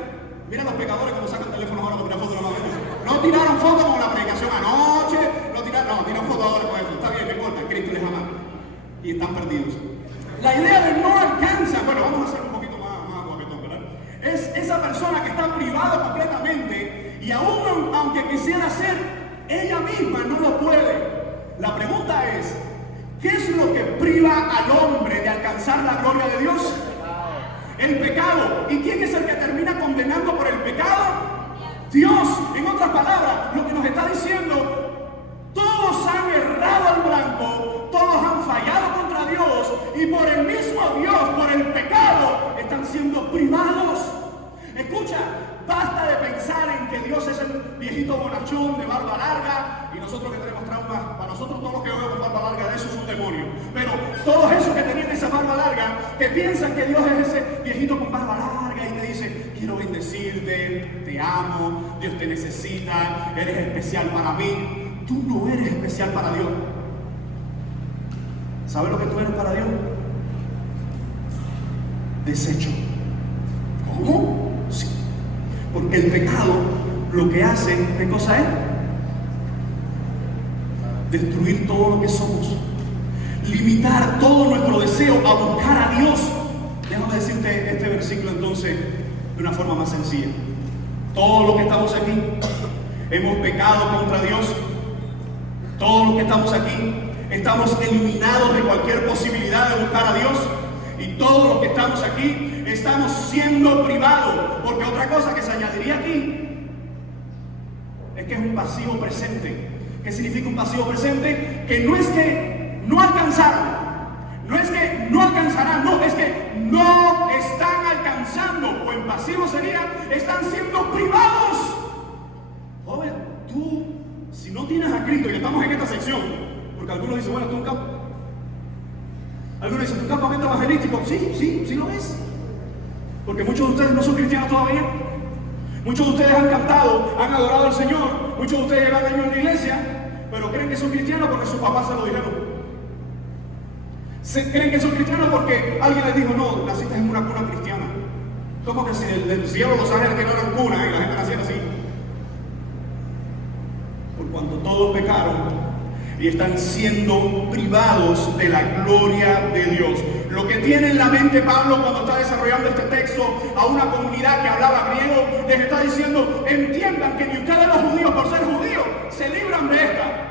Mira los pecadores como sacan teléfono ahora con una foto nuevamente. No tiraron foto con la predicación anoche. No, tiran foto ahora con eso. Está bien, no importa, Cristo les ama. Y están perdidos. La idea de no alcanza. Bueno, vamos a hacer un poquito más guapetón, ¿verdad? Es esa persona que está privada completamente y aún aunque quisiera hacer, ella misma no lo puede. La pregunta es, ¿qué es lo que priva al hombre de alcanzar la gloria de Dios? El pecado. ¿Y quién es el que termina condenando por el pecado? Dios. En otras palabras, lo que nos está diciendo, todos han errado al blanco, todos han fallado contra Dios y por el mismo Dios, por el pecado, están siendo privados. Escucha, basta de pensar en que Dios es el viejito bonachón de barba larga y nosotros que tenemos traumas, para nosotros todos los que vemos con barba larga, de eso es un demonio. Pero todos esos que tenían esa barba larga, que piensan que Dios es ese viejito con barba larga y te dice, quiero bendecirte, te amo, Dios te necesita, eres especial para mí. Tú no eres especial para Dios. ¿Sabes lo que tú eres para Dios? Desecho. ¿Cómo? Sí. Porque el pecado lo que hace, ¿qué cosa es? Destruir todo lo que somos. Limitar todo nuestro deseo a buscar a Dios. Déjame decirte este versículo entonces de una forma más sencilla. Todos los que estamos aquí hemos pecado contra Dios. Todos los que estamos aquí estamos eliminados de cualquier posibilidad de buscar a Dios. Y todos los que estamos aquí estamos siendo privados. Porque otra cosa que se añadiría aquí es que es un pasivo presente. ¿Qué significa un pasivo presente? Que no es que no alcanzaron, no es que no alcanzarán, no, es que no están alcanzando, o en pasivo sería, están siendo privados. Joven, tú, si no tienes a Cristo, y estamos en esta sección, porque algunos dicen, bueno, esto es un campo. Algunos dicen, ¿un campamento evangelístico? Sí lo es. Porque muchos de ustedes no son cristianos todavía. Muchos de ustedes han cantado, han adorado al Señor, muchos de ustedes llevan años en la iglesia, pero creen que son cristianos porque sus papás se lo dijeron. Creen que son cristianos porque alguien les dijo, no, naciste en una cuna cristiana. Como que si del cielo los ángeles tiraran cuna y la gente naciera así. Por cuanto todos pecaron y están siendo privados de la gloria de Dios. Lo que tiene en la mente Pablo cuando está desarrollando este texto a una comunidad que hablaba griego, les está diciendo, entiendan que ni ustedes los judíos por ser judíos se libran de esta.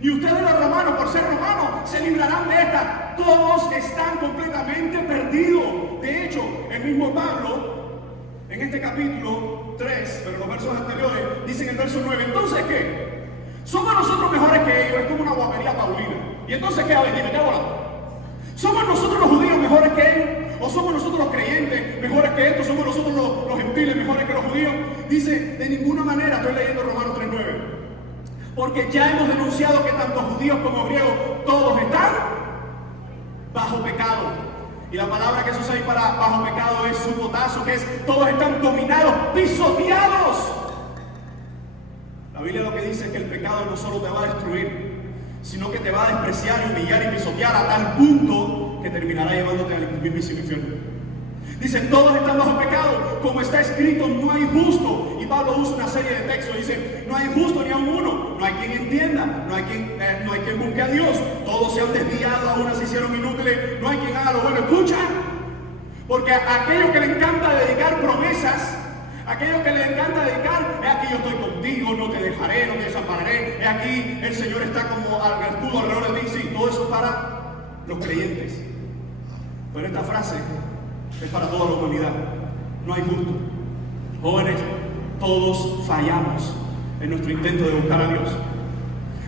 Ni ustedes los romanos por ser romanos se librarán de esta. Todos están completamente perdidos. De hecho, el mismo Pablo, en este capítulo 3, pero los versos anteriores, dice en el verso 9, entonces ¿qué? ¿Somos nosotros mejores que ellos? Es como una guapería paulina. ¿Y entonces qué? A ver, dime, ¿qué bola? ¿Somos nosotros los judíos mejores que ellos? ¿O somos nosotros los creyentes mejores que estos? ¿Somos nosotros los gentiles mejores que los judíos? Dice, de ninguna manera, estoy leyendo Romanos 3:9. Porque ya hemos denunciado que tanto judíos como griegos, todos están bajo pecado. Y la palabra que se usa ahí para bajo pecado es subotazo, que es todos están dominados, pisoteados. La Biblia lo que dice es que el pecado no solo te va a destruir, sino que te va a despreciar, humillar y pisotear a tal punto que terminará llevándote al mismísimo infierno. Dice, todos están bajo pecado, como está escrito, no hay justo. Y Pablo usa una serie de textos, dice, no hay justo ni aun uno, no hay quien entienda, no hay quien busque a Dios, todos se han desviado, aún se hicieron inútiles, no hay quien haga lo bueno. Escucha, porque a aquellos que les encanta dedicar promesas, aquellos que les encanta dedicar, he aquí yo estoy contigo, no te dejaré, no te desampararé, he aquí el Señor está como al escudo alrededor de mí. Sí, todo eso es para los creyentes. Pero esta frase es para toda la humanidad. No hay justo. Jóvenes, todos fallamos en nuestro intento de buscar a Dios.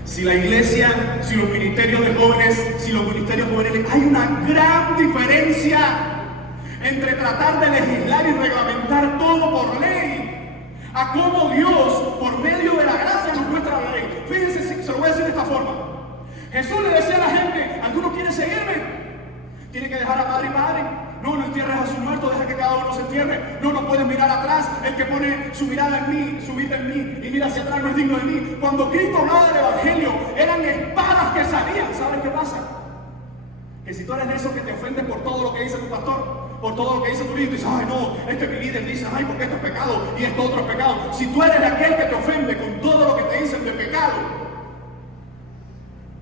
Si la iglesia, si los ministerios de jóvenes, si los ministerios juveniles, hay una gran diferencia entre tratar de legislar y reglamentar todo por ley, a cómo Dios, por medio de la gracia, nos muestra la ley. Fíjense, se lo voy a decir de esta forma. Jesús le decía a la gente, ¿alguno quiere seguirme? Tiene que dejar a madre y padre. No entierres a su muerto, deja que cada uno se entierre. No puedes mirar atrás. El que pone su mirada en mí, su vista en mí y mira hacia atrás no es digno de mí. Cuando Cristo hablaba del Evangelio, eran espadas que salían. ¿Sabes qué pasa? Que si tú eres de esos que te ofendes por todo lo que dice tu pastor, por todo lo que dice tu líder, dices, ay no, es que mi líder dice, ay, porque esto es pecado y esto otro es pecado. Si tú eres de aquel que te ofende con todo lo que te dicen de pecado,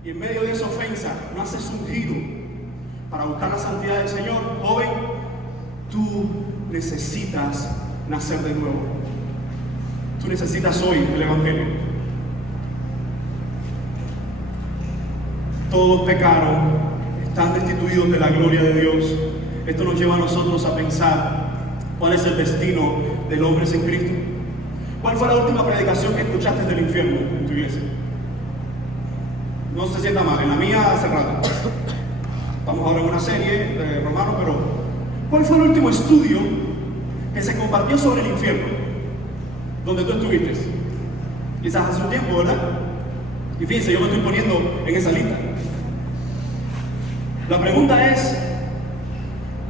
y en medio de esa ofensa no haces un giro para buscar la santidad del Señor, joven, tú necesitas nacer de nuevo. Tú necesitas hoy el Evangelio. Todos pecaron, están destituidos de la gloria de Dios. Esto nos lleva a nosotros a pensar cuál es el destino del hombre sin Cristo. ¿Cuál fue la última predicación que escuchaste del infierno en tu iglesia? No se sienta mal, en la mía hace rato. Estamos ahora en una serie de Romanos, pero ¿cuál fue el último estudio que se compartió sobre el infierno? Donde tú estuviste. Quizás hace un tiempo, ¿verdad? Y fíjense, yo me estoy poniendo en esa lista. La pregunta es,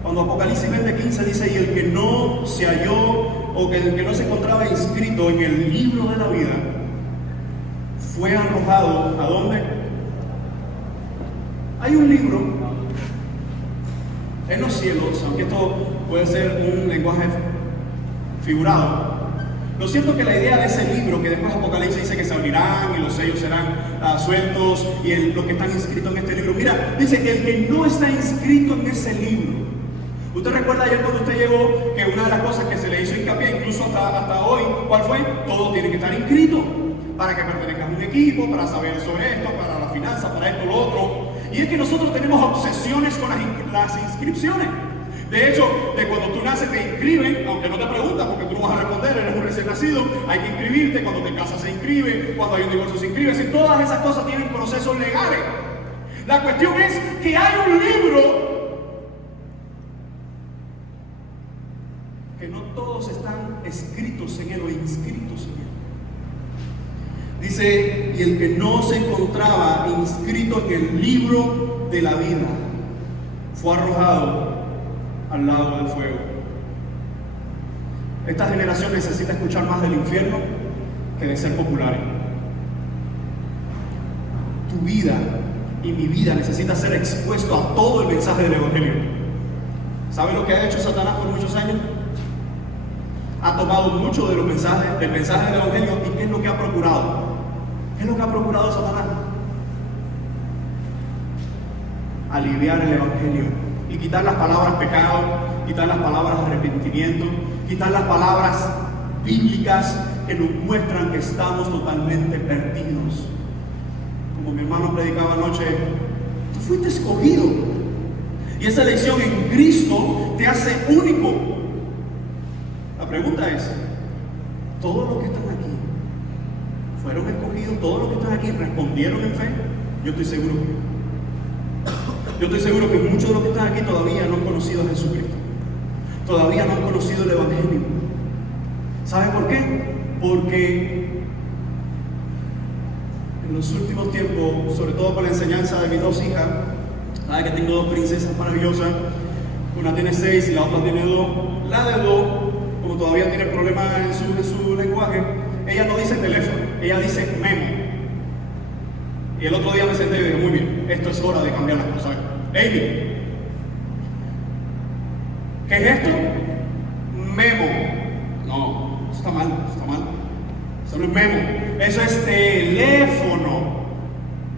cuando Apocalipsis 20:15 dice, y el que no se halló, o que el que no se encontraba inscrito en el libro de la vida, fue arrojado, ¿a dónde? Hay un libro en los cielos, aunque esto puede ser un lenguaje figurado. Lo cierto es que la idea de ese libro, que después Apocalipsis dice que se abrirán y los sellos serán sueltos, y los que están inscritos en este libro, mira, dice que el que no está inscrito en ese libro, ¿Usted recuerda ayer cuando usted llegó que una de las cosas que se le hizo hincapié, incluso hasta hoy, ¿cuál fue? Todo tiene que estar inscrito para que pertenezcas a un equipo, para saber sobre esto, para la finanza, para esto, lo otro. Y es que nosotros tenemos obsesiones con las inscripciones. De hecho, de cuando tú naces te inscriben, aunque no te preguntan porque tú no vas a responder, eres un recién nacido, hay que inscribirte, cuando te casas se inscribe, cuando hay un divorcio se inscribe, y todas esas cosas tienen procesos legales. La cuestión es que hay un libro que no todos están escritos en él o inscritos en él. Dice, y el que no se encontraba inscrito en el libro de la vida fue arrojado al lago del fuego. Esta generación necesita escuchar más del infierno que de ser populares. Tu vida y mi vida necesita ser expuesto a todo el mensaje del Evangelio. ¿Sabe lo que ha hecho Satanás por muchos años? Ha tomado mucho de los mensajes, del mensaje del Evangelio, y ¿qué es lo que ha procurado? ¿Qué es lo que ha procurado Satanás? Aliviar el Evangelio y quitar las palabras pecado, quitar las palabras arrepentimiento, quitar las palabras bíblicas que nos muestran que estamos totalmente perdidos. Como mi hermano predicaba anoche, tú fuiste escogido y esa elección en Cristo te hace único. La pregunta es, ¿todos los que están aquí fueron escogidos? ¿Todos los que están aquí respondieron en fe? Yo estoy seguro que no. Yo estoy seguro que muchos de los que están aquí todavía no han conocido a Jesucristo. Todavía no han conocido el Evangelio. ¿Saben por qué? Porque en los últimos tiempos, sobre todo por la enseñanza de mis dos hijas, saben que tengo dos princesas maravillosas, una tiene 6 y la otra tiene 2. La de 2, como todavía tiene problemas en su lenguaje, ella no dice teléfono, ella dice memo. Y el otro día me senté y dije, muy bien, esto es hora de cambiar las cosas. Amy, ¿qué es esto? Memo. No, eso está mal, eso no es memo, eso es teléfono.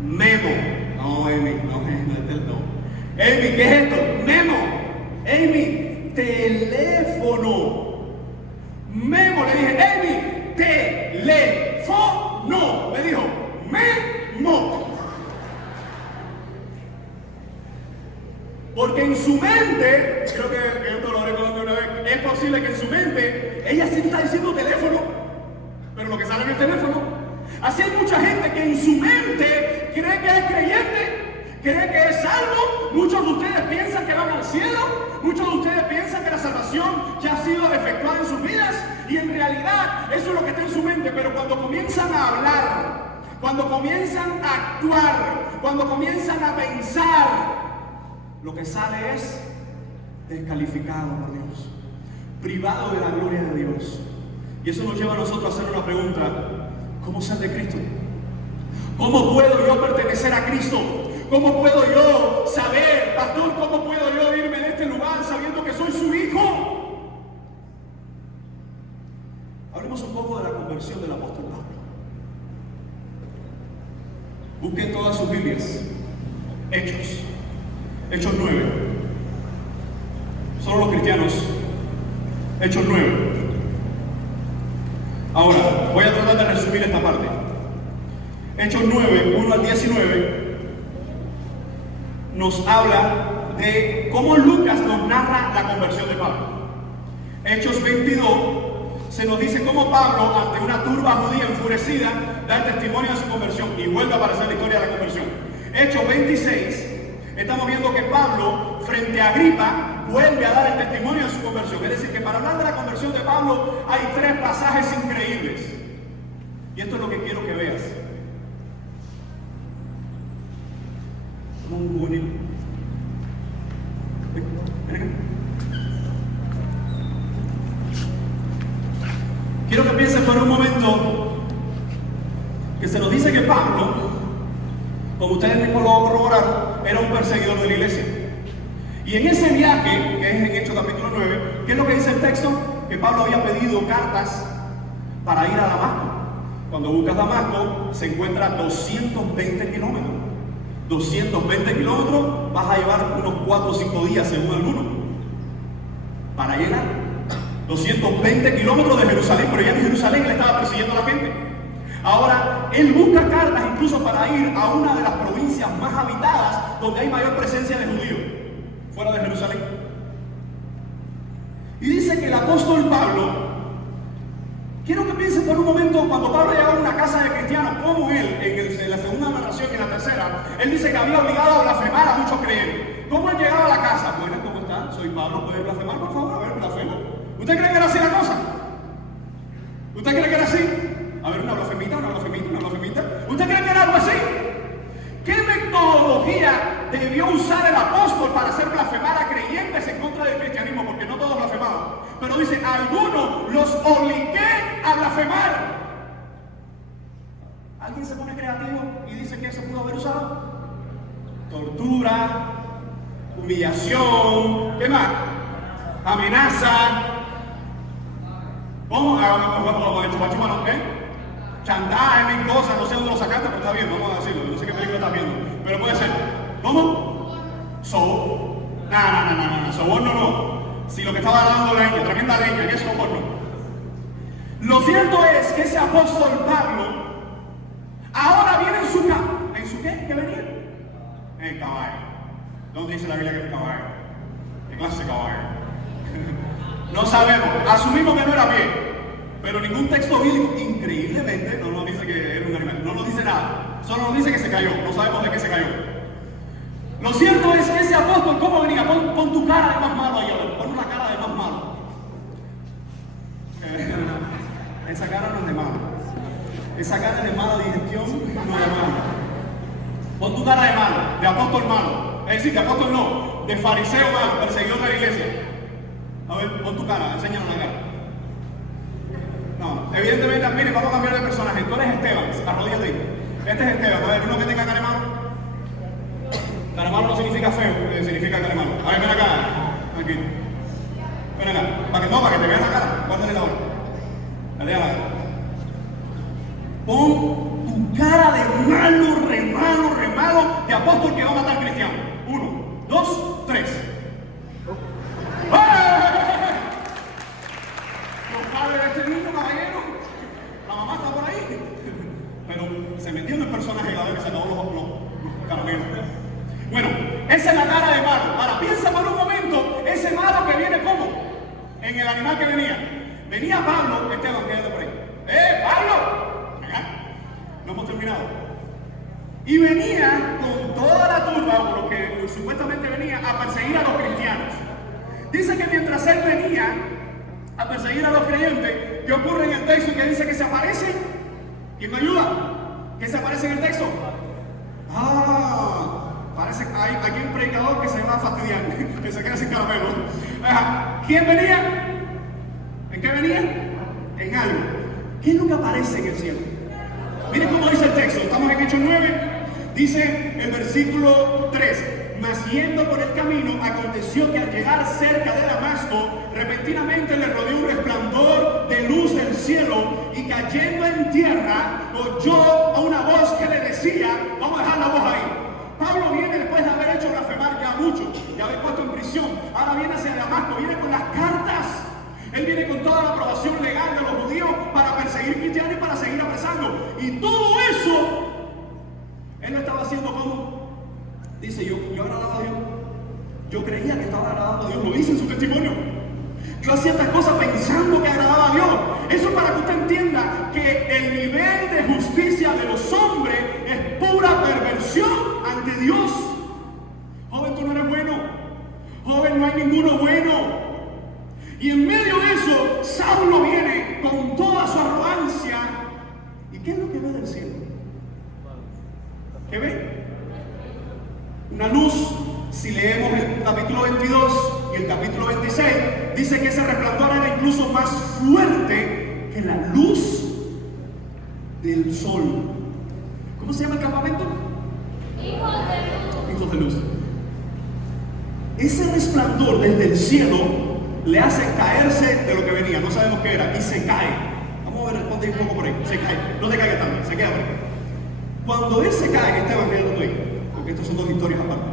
Memo. No, Amy, no. Amy, ¿qué es esto? Memo. Amy, teléfono. Memo, le dije, Amy, teléfono. Me dijo, memo. Porque en su mente, creo que esto lo haré con una vez, es posible que en su mente ella sí está diciendo teléfono, pero lo que sale en el teléfono. Así hay mucha gente que en su mente cree que es creyente, cree que es salvo. Muchos de ustedes piensan que van al cielo, muchos de ustedes piensan que la salvación ya ha sido efectuada en sus vidas, y en realidad eso es lo que está en su mente. Pero cuando comienzan a hablar, cuando comienzan a actuar, cuando comienzan a pensar, lo que sale es descalificado por Dios, privado de la gloria de Dios. Y eso nos lleva a nosotros a hacer una pregunta: ¿cómo ser de Cristo? ¿Cómo puedo yo pertenecer a Cristo? ¿Cómo puedo yo saber, pastor, cómo puedo yo irme de este lugar sabiendo que soy su hijo? Hablemos un poco de la conversión del apóstol Pablo. Busquen todas sus Biblias. Hechos 9. Solo los cristianos. Hechos 9. Ahora, voy a tratar de resumir esta parte. Hechos 9, 1 al 19, nos habla de cómo Lucas nos narra la conversión de Pablo. Hechos 22, se nos dice cómo Pablo, ante una turba judía enfurecida, da el testimonio de su conversión, y vuelve a aparecer la historia de la conversión. Hechos 26, estamos viendo que Pablo, frente a Agripa, vuelve a dar el testimonio de su conversión. Es decir, que para hablar de la conversión de Pablo hay 3 pasajes increíbles. Y esto es lo que quiero que veas. Un juvenil. Ven acá. Quiero que piensen por un momento que se nos dice que Pablo, como ustedes mismos lo corroboraron, era un perseguidor de la iglesia. Y en ese viaje, que es en Hechos capítulo 9, ¿qué es lo que dice el texto? Que Pablo había pedido cartas para ir a Damasco. Cuando buscas Damasco, se encuentra a 220 kilómetros. 220 kilómetros vas a llevar unos 4 o 5 días según algunos. para llegar. 220 kilómetros de Jerusalén, pero ya en Jerusalén él estaba persiguiendo a la gente. Ahora, él busca cartas incluso para ir a una de las provincias más habitadas donde hay mayor presencia de judíos, fuera de Jerusalén. Y dice que el apóstol Pablo, quiero que piensen por un momento, cuando Pablo llegaba a una casa de cristianos, como él, en la segunda narración y en la tercera, él dice que había obligado a blasfemar a muchos creyentes. ¿Cómo él llegaba a la casa? Bueno, ¿cómo están? Soy Pablo, ¿puede blasfemar, por favor? A ver, blasfema. ¿Usted cree que era así la cosa? ¿Usted cree que era así? A ver, una blasfemita. ¿Usted cree que era algo así? ¿Qué metodología debió usar el apóstol para hacer blasfemar a creyentes en contra del cristianismo? Porque no todos blasfemaban. Pero dice, algunos los obligué a blasfemar. ¿Alguien se pone creativo y dice que se pudo haber usado? Tortura, humillación, ¿qué más? Amenaza. ¿Cómo? Chantaje, mil cosas, no sé dónde lo sacaste, pero está bien, vamos a decirlo, no sé qué película estás viendo, pero puede ser. ¿Cómo? Sobor. No, soborno no. Si lo que estaba dando leña, tremenda leña, ¿qué soborno? Lo cierto es que ese apóstol Pablo ahora viene en su ¿en su qué? ¿Qué venía? En el caballo. ¿Dónde dice la Biblia que es el caballo? ¿Qué clase de caballo? No sabemos, asumimos que no era bien. Pero ningún texto bíblico, increíblemente, no nos dice que era un animal, no nos dice nada, solo nos dice que se cayó, no sabemos de qué se cayó. Lo cierto es que ese apóstol, ¿cómo venía? Pon tu cara de más malo ahí, a ver, pon una cara de más malo. Esa cara no es de malo, esa cara es de mala digestión, no es de malo. Pon tu cara de malo, de apóstol malo, es decir, de apóstol no, de fariseo malo, perseguidor de la iglesia. A ver, pon tu cara, enséñanos la cara. No, evidentemente, miren, vamos a cambiar de personaje. Tú eres Esteban, arrodíllate ahí. Este es Esteban, a ver, uno que tenga cara de malo. Cara de malo no significa feo, significa cara de malo. A ver, ven acá, aquí. Ven acá, para que te vean la cara, guárdale la hora. Dale a la cara. Pon tu cara de malo, de apóstol que va a matar cristiano. 1, 2, 3. Este niño, caballero, la mamá está por ahí, pero se metió en el personaje cada vez que se acabó los caramelos. Bueno, esa es la cara de malo. Ahora piensa por un momento, ese malo que viene como en el animal que venía Pablo, Esteban, quédate por ahí. Pablo, acá, no hemos terminado. Y venía con toda la turba, o lo que supuestamente venía a perseguir a los cristianos. Dice que mientras él venía a perseguir a los creyentes, ¿qué ocurre en el texto? Que dice que se aparece. ¿Quién me ayuda? ¿Qué se aparece en el texto? Parece que hay aquí un predicador que se va a fastidiar, que se queda sin caramelo. ¿Quién venía? ¿En qué venía? En algo. ¿Qué es lo que aparece en el cielo? Miren cómo dice el texto, estamos en Hechos 9, dice el versículo 3. Mas yendo por el camino, aconteció que al llegar cerca de Damasco, repentinamente le rodeó un resplandor de luz del cielo, y cayendo en tierra, oyó a una voz que le decía, vamos a dejar la voz ahí. Pablo viene después de haber hecho blasfemar ya mucho, de haber puesto en prisión, ahora viene hacia Damasco, viene con las cartas. Él viene con toda la aprobación legal de los judíos para perseguir cristianos y para seguir apresando. Y todo eso, él lo estaba haciendo como... Dice, yo agradaba a Dios. Yo creía que estaba agradando a Dios. Lo dice en su testimonio. Yo hacía estas cosas pensando que agradaba a Dios. Eso es para que usted entienda que el nivel de justicia de los hombres es pura perversión ante Dios. Joven, tú no eres bueno. Joven, no hay ninguno bueno. Y en medio de eso, Saulo viene con toda su arrogancia. ¿Y qué es lo que ve del cielo? ¿Qué ve? Una luz. Si leemos el capítulo 22 y el capítulo 26, dice que ese resplandor era incluso más fuerte que la luz del sol. ¿Cómo se llama el campamento? Hijos de luz. Ese resplandor desde el cielo le hace caerse de lo que venía, no sabemos qué era, y se cae. Vamos a ver, ponte un poco por ahí, se cae, no te caiga tanto, se queda por ahí. Cuando él se cae, que este evangelio no ahí, porque estas son dos historias aparte.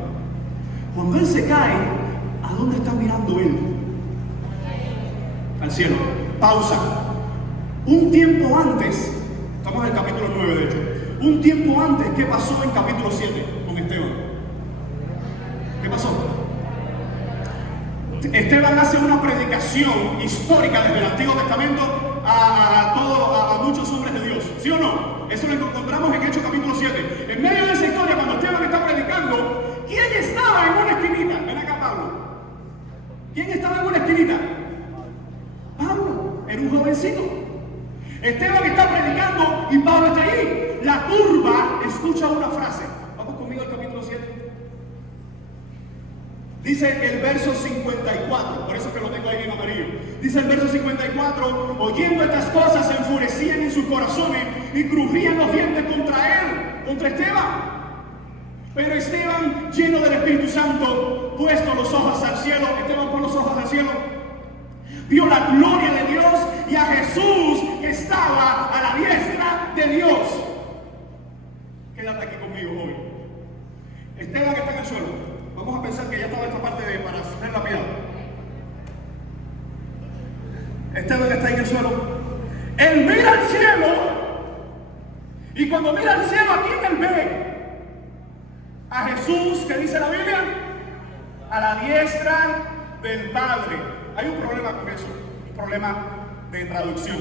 Cuando él se cae, ¿a dónde está mirando él? al cielo. Pausa. Un tiempo antes, estamos en el capítulo 9 de hecho, un tiempo antes, ¿qué pasó en capítulo 7 con Esteban? ¿Qué pasó? Esteban hace una predicación histórica desde el Antiguo Testamento a muchos hombres de Dios, ¿sí o no? Eso lo encontramos en Hechos capítulo 7. En medio de esa historia, cuando Esteban está predicando, ¿quién estaba en una esquinita? Ven acá, Pablo. ¿Quién estaba en una esquinita? Pablo, era un jovencito. Esteban está predicando y Pablo está ahí. La turba escucha una frase. Vamos conmigo al capítulo 7. Dice el verso 54, por eso que lo tengo ahí en amarillo. Dice el verso 54, oyendo estas cosas se enfurecían en sus corazones y crujían los dientes contra él, contra Esteban. Pero Esteban, lleno del Espíritu Santo, puesto los ojos al cielo, Esteban pone los ojos al cielo, vio la gloria de Dios y a Jesús que estaba a la diestra de Dios. Quédate aquí conmigo hoy. Esteban está en el suelo. Vamos a pensar que ya estaba esta parte para hacer la piedad. Esteban está en el suelo. Él mira al cielo. Y cuando mira al cielo, ¿a quién él ve? A Jesús, ¿qué dice la Biblia? A la diestra del Padre. Hay un problema con eso. Un problema de traducción.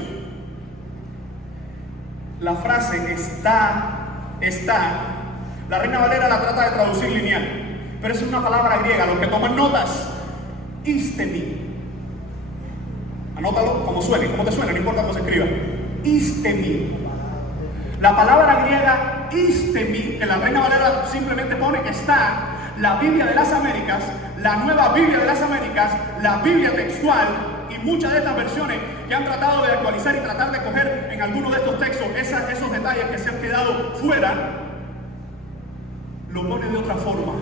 La frase está. La Reina Valera la trata de traducir lineal. Pero es una palabra griega, los que toman notas, istemi. Anótalo como suene, como te suene, no importa cómo se escriba. Istemi. La palabra griega istemi, que la Reina Valera simplemente pone que está, la Biblia de las Américas, la Nueva Biblia de las Américas, la Biblia textual y muchas de estas versiones que han tratado de actualizar y tratar de coger en algunos de estos textos esos detalles que se han quedado fuera, lo pone de otra forma.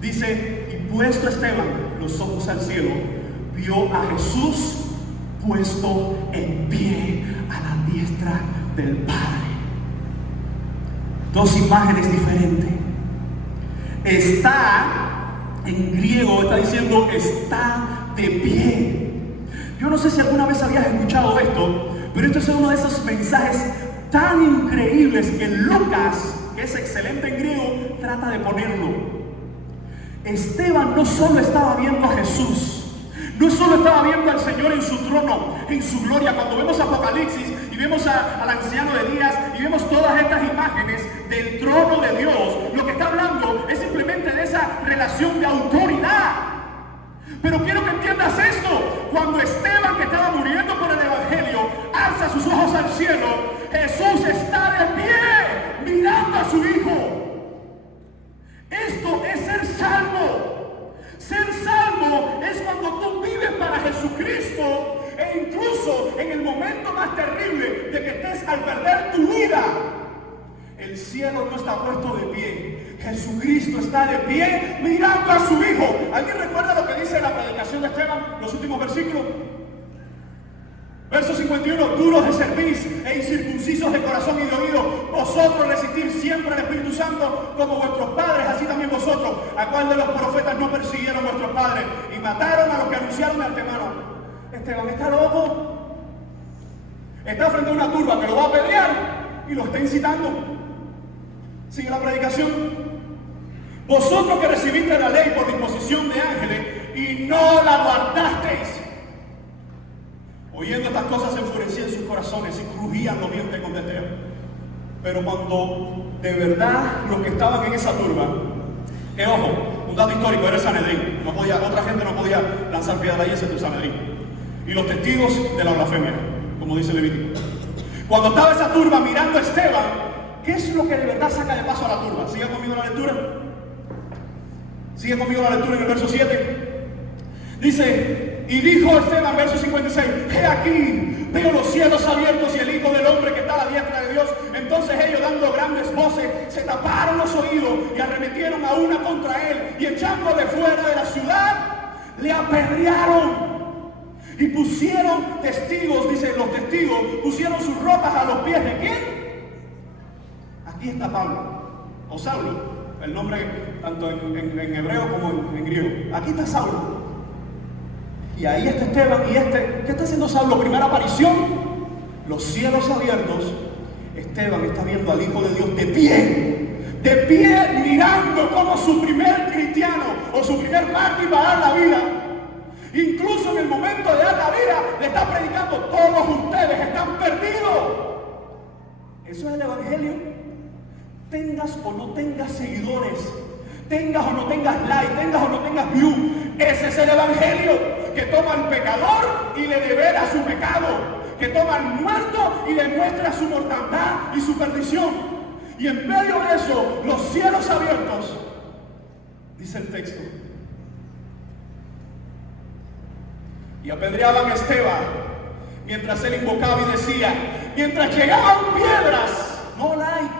Dice, y puesto Esteban los ojos al cielo, vio a Jesús puesto en pie a la diestra del Padre. Dos imágenes diferentes. Está, en griego está diciendo, está de pie. Yo no sé si alguna vez habías escuchado esto, pero esto es uno de esos mensajes tan increíbles que Lucas, que es excelente en griego, trata de ponerlo. Esteban no solo estaba viendo a Jesús, no solo estaba viendo al Señor en su trono, en su gloria. Cuando vemos Apocalipsis y vemos al anciano de Días y vemos todas estas imágenes del trono de Dios, lo que está hablando es simplemente de esa relación de autoridad. Pero quiero que entiendas esto. Cuando Esteban, que estaba muriendo por el Evangelio, alza sus ojos al cielo, Jesús está de pie mirando a su Hijo. Esto es ser salvo. Ser salvo es cuando tú vives para Jesucristo e incluso en el momento más terrible de que estés al perder tu vida, el cielo no está puesto de pie. Jesucristo está de pie mirando a su Hijo. ¿Alguien recuerda lo que dice la predicación de Esteban, los últimos versículos? Verso 51, duros de cerviz e incircuncisos de corazón y de oído, vosotros resistir siempre al Espíritu Santo como vuestros padres, así también vosotros. ¿A cuál de los profetas no persiguieron vuestros padres y mataron a los que anunciaron de antemano? Esteban está loco. Está frente a una turba que lo va a apedrear y lo está incitando. Sigue la predicación. Vosotros que recibiste la ley por disposición de ángeles y no la guardasteis. Oyendo estas cosas se enfurecían sus corazones y crujían los dientes con desdén. Pero cuando de verdad los que estaban en esa turba, que ojo, un dato histórico, era el Sanedrín, otra gente no podía lanzar piedra ahí excepto el Sanedrín, y los testigos de la blasfemia, como dice Levítico. Cuando estaba esa turba mirando a Esteban, ¿qué es lo que de verdad saca de paso a la turba? Sigue conmigo la lectura. Sigue conmigo la lectura en el verso 7. Dice, y dijo Esteban, verso 56, he aquí, veo los cielos abiertos y el Hijo del Hombre que está a la diestra de Dios. Entonces ellos, dando grandes voces, se taparon los oídos y arremetieron a una contra él, y echándole fuera de la ciudad, le apedrearon. Y pusieron testigos, dicen los testigos, pusieron sus ropas a los pies de ¿quién? Aquí está Pablo, o Saulo, el nombre tanto en hebreo como en griego. Aquí está Saulo. Y ahí está Esteban y ¿qué está haciendo Saulo? Primera aparición, los cielos abiertos. Esteban está viendo al Hijo de Dios de pie, mirando como su primer cristiano o su primer mártir va a dar la vida. Incluso en el momento de dar la vida, le está predicando: todos ustedes están perdidos. Eso es el Evangelio. Tengas o no tengas seguidores, tengas o no tengas like, tengas o no tengas view, ese es el Evangelio. Que toma al pecador y le devela su pecado, que toma al muerto y le muestra su mortandad y su perdición. Y en medio de eso, los cielos abiertos, dice el texto, y apedreaban a Esteban mientras él invocaba y decía, mientras llegaban piedras, no like,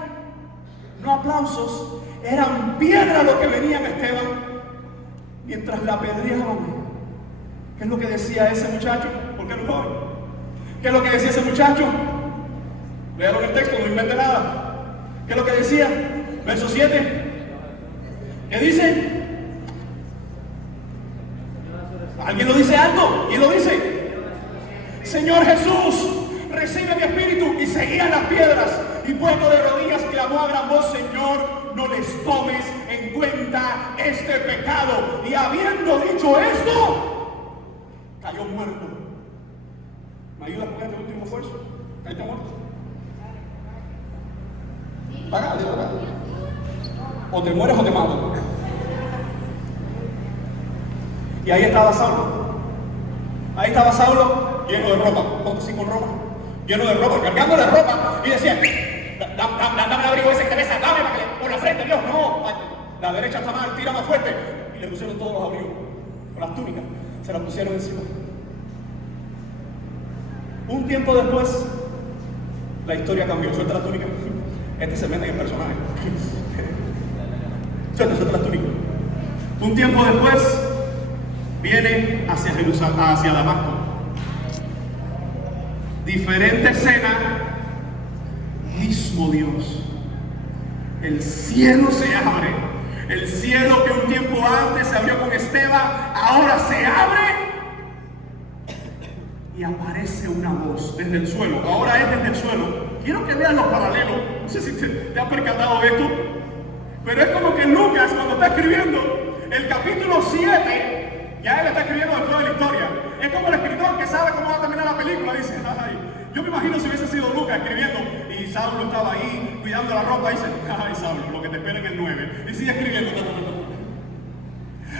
no aplausos, eran piedras lo que venían a Esteban, mientras la apedreaban. ¿Qué es lo que decía ese muchacho? ¿Por qué no joven? ¿Qué es lo que decía ese muchacho? Léalo en el texto, no invente nada. ¿Qué es lo que decía? Verso 7. ¿Qué dice? ¿Alguien lo dice alto? ¿Quién lo dice? Señor Jesús, recibe mi espíritu. Y seguían las piedras. Y puesto de rodillas clamó a gran voz: Señor, no les tomes en cuenta este pecado. Y habiendo dicho esto, cayó muerto. ¿Me ayudas con este último esfuerzo? Cállate muerto. Págale, págale. O te mueres o te mato. Y ahí estaba Saulo. Ahí estaba Saulo, lleno de ropa. ¿Cuánto sí con ropa? Lleno de ropa, cargando de ropa. Y decía: dame el abrigo ese que te besa, dame por la frente, Dios. No, la derecha está mal, tira más fuerte. Y le pusieron todos los abrigos, con las túnicas. Se la pusieron encima. Un tiempo después, la historia cambió. Suelta la túnica. Este se mete en el personaje. Suelta la túnica. Un tiempo después, viene hacia Jerusalén, hacia Damasco. Diferente escena, mismo Dios. El cielo se abre. El cielo que un tiempo antes se abrió con Esteban, ahora se abre y aparece una voz desde el suelo. Ahora es desde el suelo. Quiero que vean los paralelos. No sé si te has percatado de esto, pero es como que Lucas, cuando está escribiendo el capítulo 7, ya él está escribiendo después de la historia. Es como el escritor que sabe cómo va a terminar la película. Dice: ay, yo me imagino si hubiese sido Lucas escribiendo y Saulo estaba ahí cuidando la ropa. Dice: ay, Saulo, lo que te espera en el 9. Y sigue escribiendo.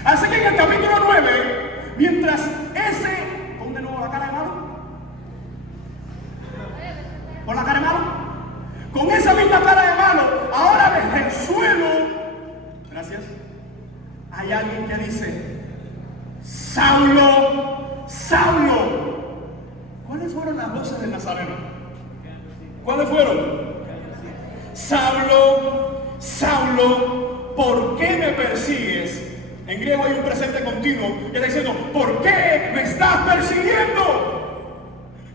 Así que en el capítulo 9, mientras ese... Pon de nuevo la cara de malo. Pon la cara de malo. Con esa misma cara de malo, ahora desde el suelo, gracias, hay alguien que dice: Saulo, Saulo. ¿Cuáles fueron las voces del Nazareno? ¿Cuáles fueron? Saulo, Saulo, ¿por qué me persigues? En griego hay un presente continuo que está diciendo: ¿por qué me estás persiguiendo?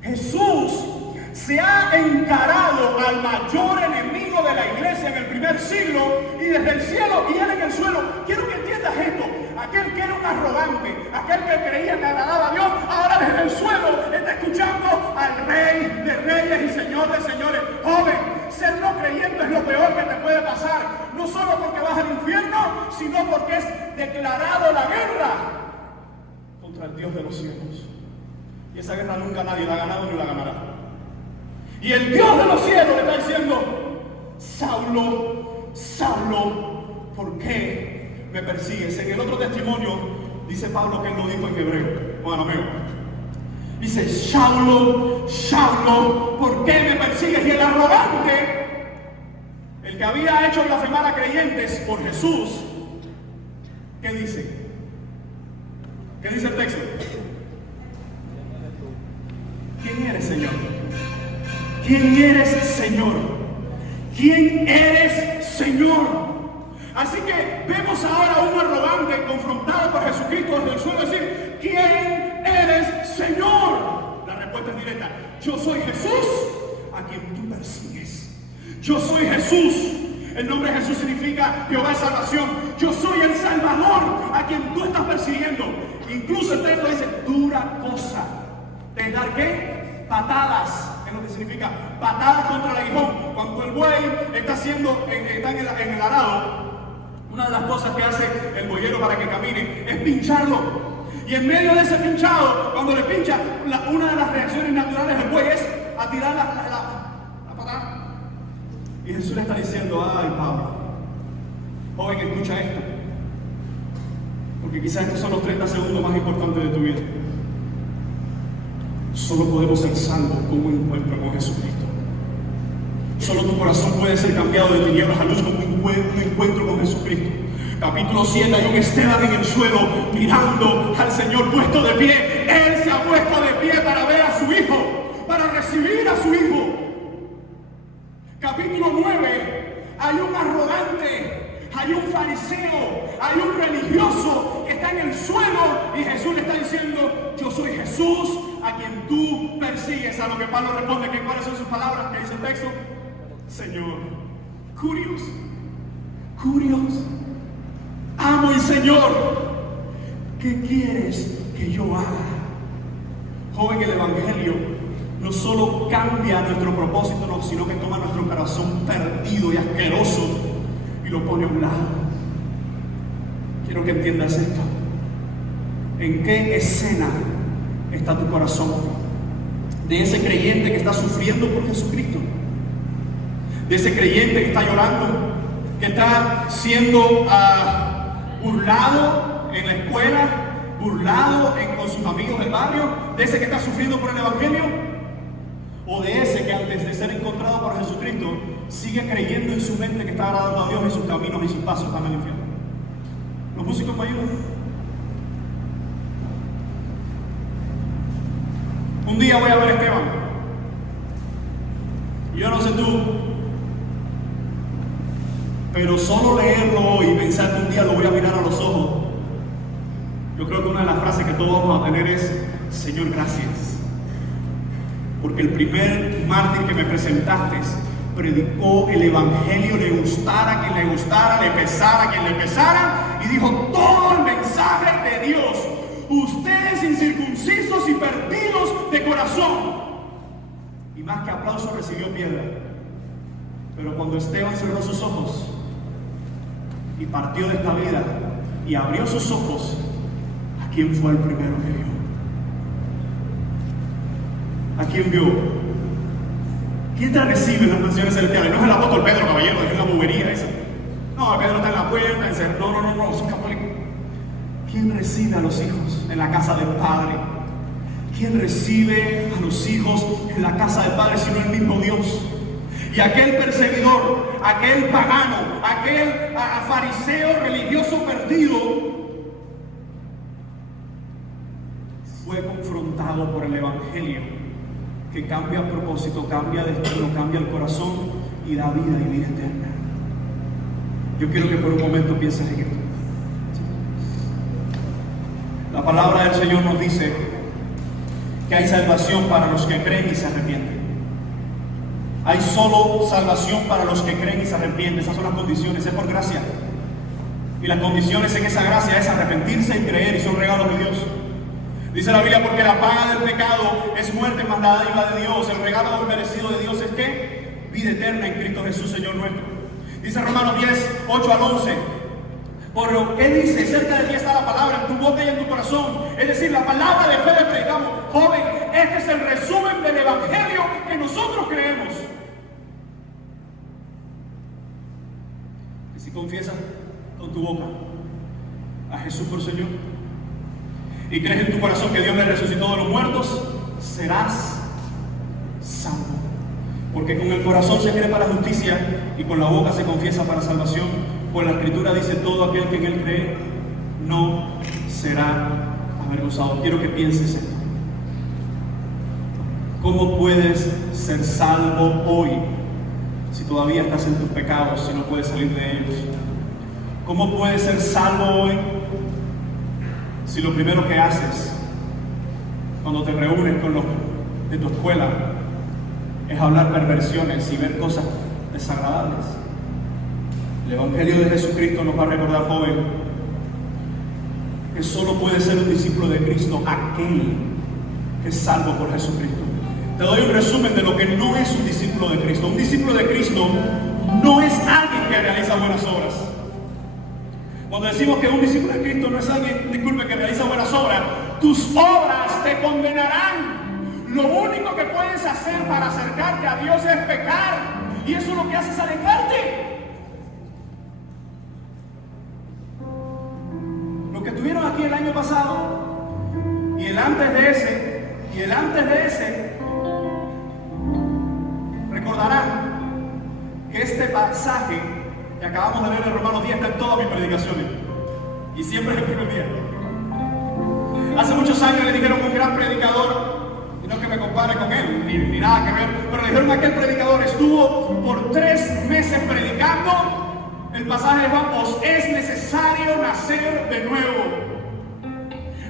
Jesús se ha encarado al mayor enemigo de la iglesia en el primer siglo, y desde el cielo y él en el suelo. Quiero que entiendas esto: aquel que era un arrogante, aquel que creía que agradaba a Dios, ahora desde el suelo está escuchando al Rey de Reyes y Señor de Señores. Joven, ser no creyente es lo peor que te puede pasar, no solo porque vas al infierno, sino porque es declarado la guerra contra el Dios de los cielos. Y esa guerra nunca nadie la ha ganado ni la ganará. Y el Dios de los cielos le está diciendo: Saulo, Saulo, ¿por qué me persigues? En el otro testimonio dice Pablo que él lo dijo en hebreo o arameo. Dice: Saulo, Saulo, ¿por qué me persigues? Y el arrogante, el que había hecho blasfemar a creyentes por Jesús, ¿qué dice? ¿Qué dice el texto? ¿Quién eres, Señor? ¿Quién eres, Señor? ¿Quién eres, Señor? Así que vemos ahora a un arrogante confrontado por Jesucristo desde el suelo decir: ¿quién eres, Señor? La respuesta es directa: yo soy Jesús a quien tú persigues. Yo soy Jesús. El nombre de Jesús significa Jehová es salvación. Yo soy el Salvador a a quien tú estás persiguiendo. Incluso el texto dice, dura cosa. ¿De dar qué? Patadas. Es lo que significa patadas contra el aguijón. Cuando el buey está en el arado, una de las cosas que hace el boyero para que camine es pincharlo. Y en medio de ese pinchado, cuando le pincha, una de las reacciones naturales del buey es a tirar la patada. Y Jesús le está diciendo, ay Pablo, joven, escucha esto. Porque quizás estos son los 30 segundos más importantes de tu vida. Solo podemos ser salvos con un encuentro con Jesucristo. Solo tu corazón puede ser cambiado de tinieblas a luz con un encuentro con Jesucristo. Capítulo 7, hay un Esteban en el suelo mirando al Señor puesto de pie. Él se ha puesto de pie para ver a su Hijo, para recibir a su Hijo. Capítulo 9, hay un arrogante, hay un fariseo, hay un religioso que está en el suelo y Jesús le está diciendo, yo soy Jesús a quien tú persigues. A lo que Pablo responde, que cuáles son sus palabras, que dice el texto, Señor, curios, amo y Señor, ¿qué quieres que yo haga? Joven, el Evangelio no solo cambia nuestro propósito, no, sino que toma nuestro corazón perdido y asqueroso y lo pone a un lado. Quiero que entiendas esto. ¿En qué escena está tu corazón? De ese creyente que está sufriendo por Jesucristo, de ese creyente que está llorando, que está siendo burlado en la escuela, burlado con sus amigos del barrio, de ese que está sufriendo por el Evangelio, o de ese que antes de ser encontrado por Jesucristo sigue creyendo en su mente que está agradando a Dios y sus caminos y sus pasos van al infierno. Los músicos me ayudan. Un día voy a ver a Esteban. Yo no sé tú, pero solo leerlo y pensar que un día lo voy a mirar a los ojos, yo creo que una de las frases que todos vamos a tener es, Señor, gracias. Porque el primer mártir que me presentaste predicó el Evangelio, le gustara a quien le gustara, le pesara a quien le pesara, y dijo todo el mensaje de Dios. Ustedes incircuncisos y perdidos de corazón. Y más que aplauso recibió piedra. Pero cuando Esteban cerró sus ojos y partió de esta vida y abrió sus ojos, ¿a quién fue el primero que vio? ¿A quién vio? ¿Quién te recibe en las naciones celestiales? No es el apóstol Pedro, caballero, es la bobería esa. No, Pedro está en la puerta, no, son católicos. ¿Quién recibe a los hijos en la casa del Padre? ¿Quién recibe a los hijos en la casa del Padre sino el mismo Dios? Y aquel perseguidor, aquel pagano, aquel fariseo religioso perdido fue confrontado por el Evangelio que cambia el propósito, cambia destino, cambia el corazón y da vida y vida eterna. Yo quiero que por un momento pienses en esto. La palabra del Señor nos dice que hay salvación para los que creen y se arrepienten. Hay solo salvación para los que creen y se arrepienten. Esas son las condiciones, es por gracia. Y las condiciones en esa gracia es arrepentirse y creer, y son regalos de Dios. Dice la Biblia, porque la paga del pecado es muerte, mas la dádiva de Dios, el regalo merecido de Dios es ¿qué? Vida eterna en Cristo Jesús, Señor nuestro. Dice Romanos 10, 8 al 11. Por lo que dice, cerca de ti está la palabra, en tu boca y en tu corazón. Es decir, la palabra de fe le predicamos. Joven, este es el resumen del Evangelio que nosotros creemos. Que si confiesas con tu boca a Jesús por Señor y crees en tu corazón que Dios le resucitó de los muertos, serás salvo. Porque con el corazón se cree para justicia y con la boca se confiesa para salvación. Pues la Escritura dice, todo aquel que en Él cree no será avergonzado. Quiero que pienses esto. ¿Cómo puedes ser salvo hoy si todavía estás en tus pecados, si no puedes salir de ellos? ¿Cómo puedes ser salvo hoy si lo primero que haces cuando te reúnes con los de tu escuela es hablar perversiones y ver cosas desagradables? El Evangelio de Jesucristo nos va a recordar, joven, que solo puede ser un discípulo de Cristo aquel que es salvo por Jesucristo. Te doy un resumen de lo que no es un discípulo de Cristo. Un discípulo de Cristo no es alguien que realiza buenas obras. Cuando decimos que un discípulo de Cristo no es alguien, disculpe, que realiza buenas obras, tus obras te condenarán. Lo único que puedes hacer para acercarte a Dios es pecar, y eso lo que hace es alejarte. Los que estuvieron aquí el año pasado, y el antes de ese, recordarán que este pasaje que acabamos de leer en Romanos 10 está en todas mis predicaciones, y siempre es el primer día. Hace muchos años le dijeron a un gran predicador, y no que me compare con él, ni nada que ver, pero le dijeron a aquel predicador, estuvo por 3 meses predicando el pasaje de Juan: os es necesario nacer de nuevo.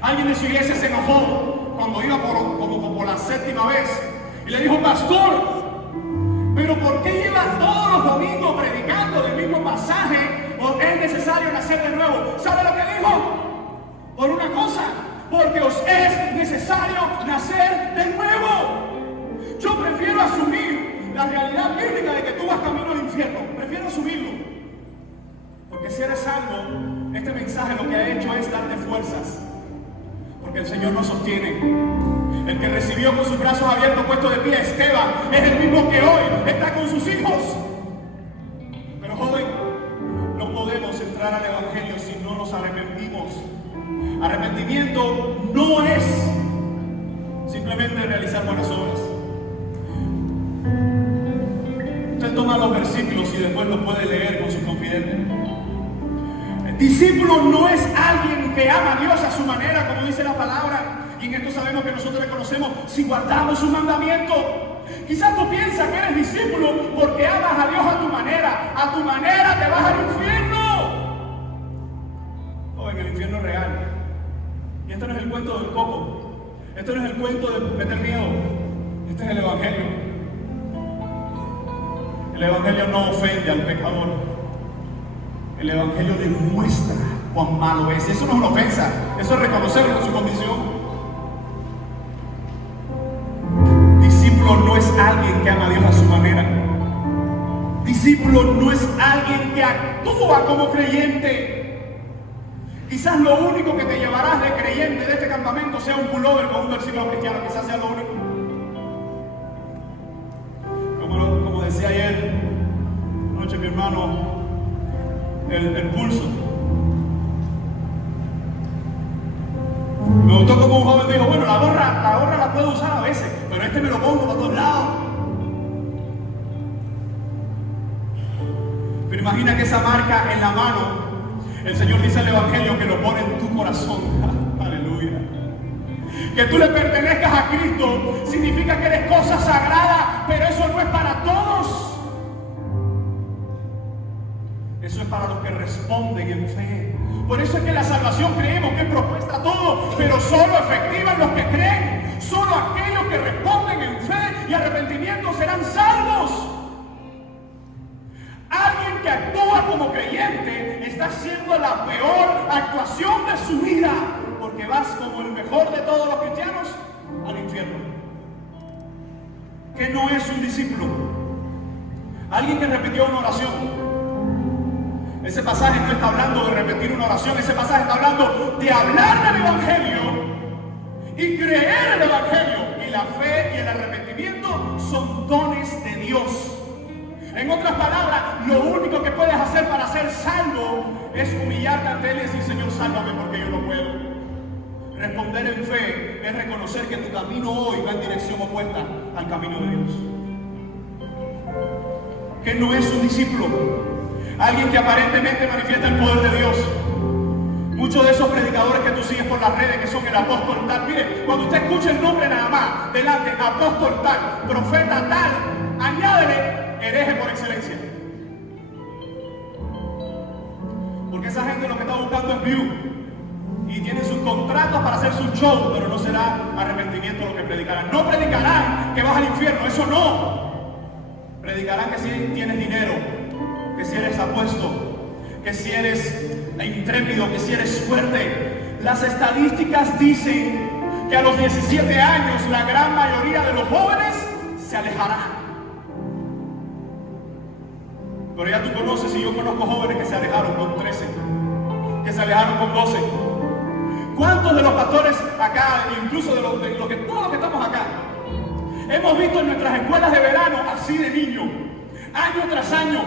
Alguien de su iglesia se enojó cuando iba como por la 7ª vez y le dijo: pastor, pero ¿por qué lleva todos los domingos predicando del mismo pasaje? ¿O es necesario nacer de nuevo? ¿Sabe lo que dijo? Por una cosa: porque os es necesario nacer de nuevo. Yo prefiero asumir la realidad bíblica de que tú vas camino al infierno. Prefiero asumirlo. Porque si eres salvo, este mensaje lo que ha hecho es darte fuerzas. Porque el Señor nos sostiene. El que recibió con sus brazos abiertos puesto de pie a Esteban es el mismo que hoy está con sus hijos. Pero joven, no podemos entrar al Evangelio si no nos arrepentimos. Arrepentimiento no es simplemente realizar buenas obras. Usted toma los versículos y después los puede leer con sus confidentes. El discípulo no es alguien que ama a Dios a su manera, como dice la palabra. Y en esto sabemos que nosotros reconocemos si guardamos su mandamiento. Quizás tú piensas que eres discípulo porque amas a Dios a tu manera. A tu manera te vas al infierno. En el infierno real. Y esto no es el cuento del coco. Esto no es el cuento de meter miedo. Este es el Evangelio. El Evangelio no ofende al pecador. El Evangelio demuestra cuán malo es. Eso no es una ofensa. Eso es reconocerlo en su condición. Discípulo no es alguien que ama a Dios a su manera. Discípulo no es alguien que actúa como creyente. Quizás lo único que te llevarás de creyente de este campamento sea un pullover con un versículo cristiano. Quizás sea lo único. Como decía ayer anoche mi hermano, el pulso. Me gustó como un joven dijo: bueno, la gorra la puedo usar a veces, pero este me lo pongo para todos lados. Pero imagina que esa marca en la mano, el Señor dice en el Evangelio que lo pone en tu corazón. Aleluya. Que tú le pertenezcas a Cristo significa que eres cosa sagrada, pero eso no es para todos. Eso es para los que responden en fe. Por eso es que la salvación creemos que es propuesta a todos, pero solo efectiva en los que creen. Solo aquellos que responden en fe y arrepentimiento serán salvos. Alguien que actúa como creyente está haciendo la peor actuación de su vida, porque vas como el mejor de todos los cristianos al infierno. ¿Qué no es un discípulo? Alguien que repitió una oración. Ese pasaje no está hablando de repetir una oración, ese pasaje está hablando de hablar del Evangelio y creer en el Evangelio. Y la fe y el arrepentimiento son dones de Dios. En otras palabras, lo único que puedes hacer para ser salvo es humillarte ante Él y decir: Señor, sálvame porque yo no puedo. Responder en fe es reconocer que tu camino hoy va en dirección opuesta al camino de Dios. ¿Qué no es un discípulo? Alguien que aparentemente manifiesta el poder de Dios. Muchos de esos predicadores que tú sigues por las redes, que son el apóstol tal, mire, cuando usted escucha el nombre nada más, delante, apóstol tal, profeta tal, añádele hereje por excelencia. Porque esa gente lo que está buscando es view. Y tienen sus contratos para hacer su show, pero no será arrepentimiento lo que predicarán. No predicarán que vas al infierno, eso no. Predicarán que si tienes dinero, que si eres apuesto, que si eres intrépido, que si eres fuerte. Las estadísticas dicen que a los 17 años la gran mayoría de los jóvenes se alejarán. Pero ya tú conoces y yo conozco jóvenes que se alejaron con 13, que se alejaron con 12. ¿Cuántos de los pastores acá, incluso de todos los que estamos acá, hemos visto en nuestras escuelas de verano así de niños, año tras año,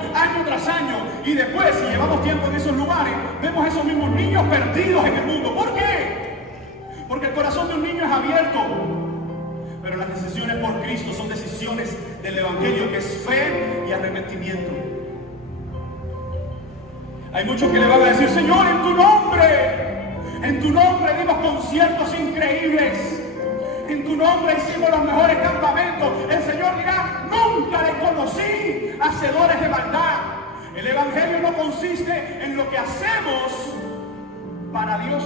y después, si llevamos tiempo en esos lugares, vemos esos mismos niños perdidos en el mundo? ¿Por qué? Porque el corazón de un niño es abierto, pero las decisiones por Cristo son decisiones del Evangelio, que es fe y arrepentimiento. Hay muchos que le van a decir: Señor, en tu nombre dimos conciertos increíbles, en tu nombre hicimos los mejores campamentos. El Señor dirá: nunca les conocí, hacedores de maldad. El Evangelio no consiste en lo que hacemos para Dios.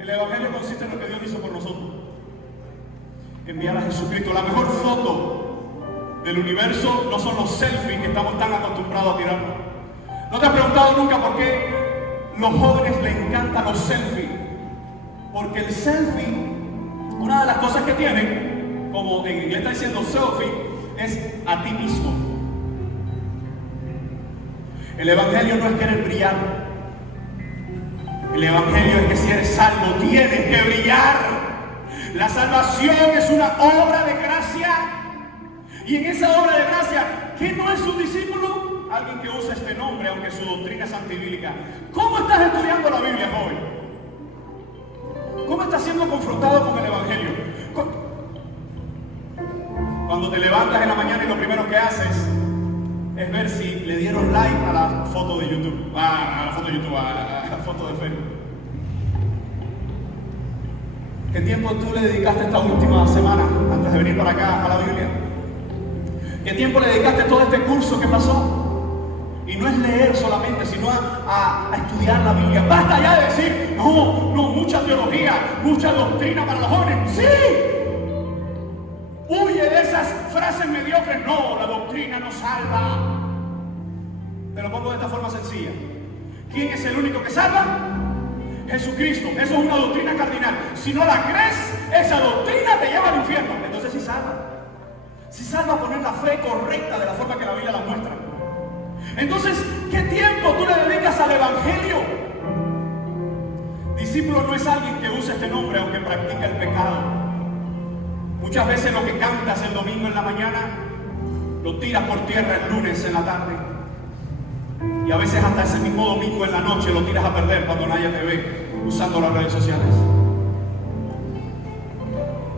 El Evangelio consiste en lo que Dios hizo por nosotros. Enviar a Jesucristo. La mejor foto del universo no son los selfies que estamos tan acostumbrados a tirarnos. ¿No te has preguntado nunca por qué los jóvenes les encantan los selfies? Porque el selfie, una de las cosas que tiene, como en inglés está diciendo selfie, es a ti mismo. El Evangelio no es querer brillar. El Evangelio es que si eres salvo tienes que brillar. La salvación es una obra de gracia. Y en esa obra de gracia, ¿quién no es un discípulo? Alguien que usa este nombre, aunque su doctrina es antibíblica. ¿Cómo estás estudiando la Biblia, joven? ¿Cómo estás siendo confrontado con el Evangelio? Cuando te levantas en la mañana y lo primero que haces es ver si le dieron like a la foto de YouTube, a la foto de Facebook. ¿Qué tiempo tú le dedicaste esta última semana antes de venir para acá a la Biblia? ¿Qué tiempo le dedicaste a todo este curso que pasó? Y no es leer solamente, sino a estudiar la Biblia. Basta ya de decir: no, mucha teología, mucha doctrina para los jóvenes. ¡Sí! Huye de esas frases mediocres. No, la doctrina no salva. Te lo pongo de esta forma sencilla. ¿Quién es el único que salva? Jesucristo. Eso es una doctrina cardinal. Si no la crees, esa doctrina te lleva al infierno. Entonces sí salva. Sí salva poner la fe correcta de la forma que la Biblia la muestra. Entonces, ¿qué tiempo tú le dedicas al Evangelio? Discípulo no es alguien que use este nombre aunque practica el pecado. Muchas veces lo que cantas el domingo en la mañana lo tiras por tierra el lunes en la tarde. Y a veces hasta ese mismo domingo en la noche lo tiras a perder cuando nadie te ve usando las redes sociales.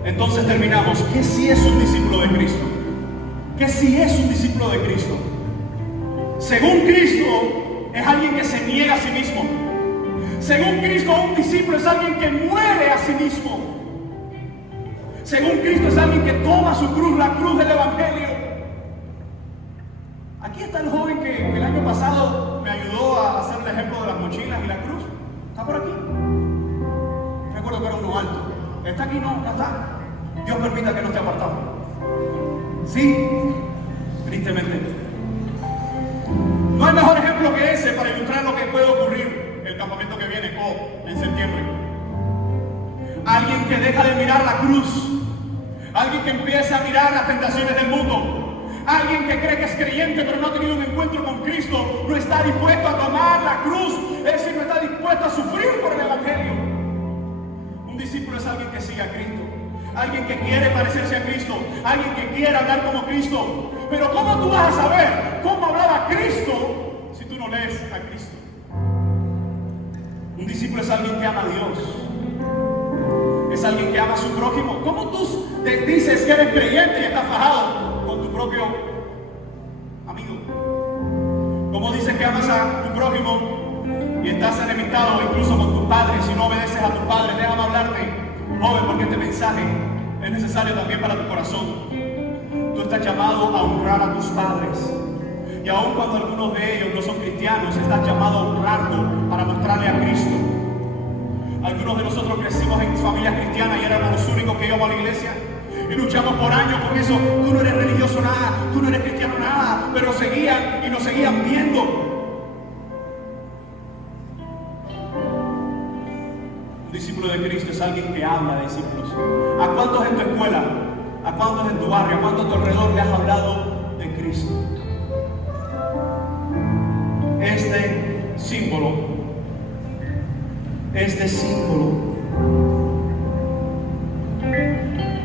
Entonces terminamos. ¿Qué sí es un discípulo de Cristo? ¿Qué sí es un discípulo de Cristo? Según Cristo, es alguien que se niega a sí mismo. Según Cristo, un discípulo es alguien que muere a sí mismo. Según Cristo, es alguien que toma su cruz, la cruz del Evangelio. Aquí está el joven que el año pasado me ayudó a hacer el ejemplo de las mochilas y la cruz. ¿Está por aquí? Recuerdo que era uno alto. ¿Está aquí? No está. Dios permita que no esté apartado. Sí, tristemente. No hay mejor ejemplo que ese para ilustrar lo que puede ocurrir el campamento que viene en septiembre. Alguien que deja de mirar la cruz. Alguien que empieza a mirar las tentaciones del mundo. Alguien que cree que es creyente pero no ha tenido un encuentro con Cristo. No está dispuesto a tomar la cruz. Es decir, no está dispuesto a sufrir por el Evangelio. Un discípulo es alguien que sigue a Cristo. Alguien que quiere parecerse a Cristo. Alguien que quiere hablar como Cristo. Pero ¿cómo tú vas a saber cómo hablaba Cristo si tú no lees a Cristo? Un discípulo es alguien que ama a Dios. Es alguien que ama a su prójimo. ¿Cómo tú te dices que eres creyente y estás fajado con tu propio amigo? ¿Cómo dices que amas a tu prójimo y estás enemistado incluso con tus padres si no obedeces a tus padres? Déjame hablarte, joven, porque este mensaje es necesario también para tu corazón. Tú estás llamado a honrar a tus padres. Y aun cuando algunos de ellos no son cristianos, estás llamado a honrarlo para mostrarle a Cristo. Algunos de nosotros crecimos en familias cristianas y éramos los únicos que íbamos a la iglesia. Y luchamos por años con eso. Tú no eres religioso nada, tú no eres cristiano nada. Pero seguían y nos seguían viendo. Un discípulo de Cristo es alguien que habla de discípulos. ¿A cuántos en tu escuela, a cuántos en tu barrio, a cuántos a tu alrededor le has hablado de Cristo? Este símbolo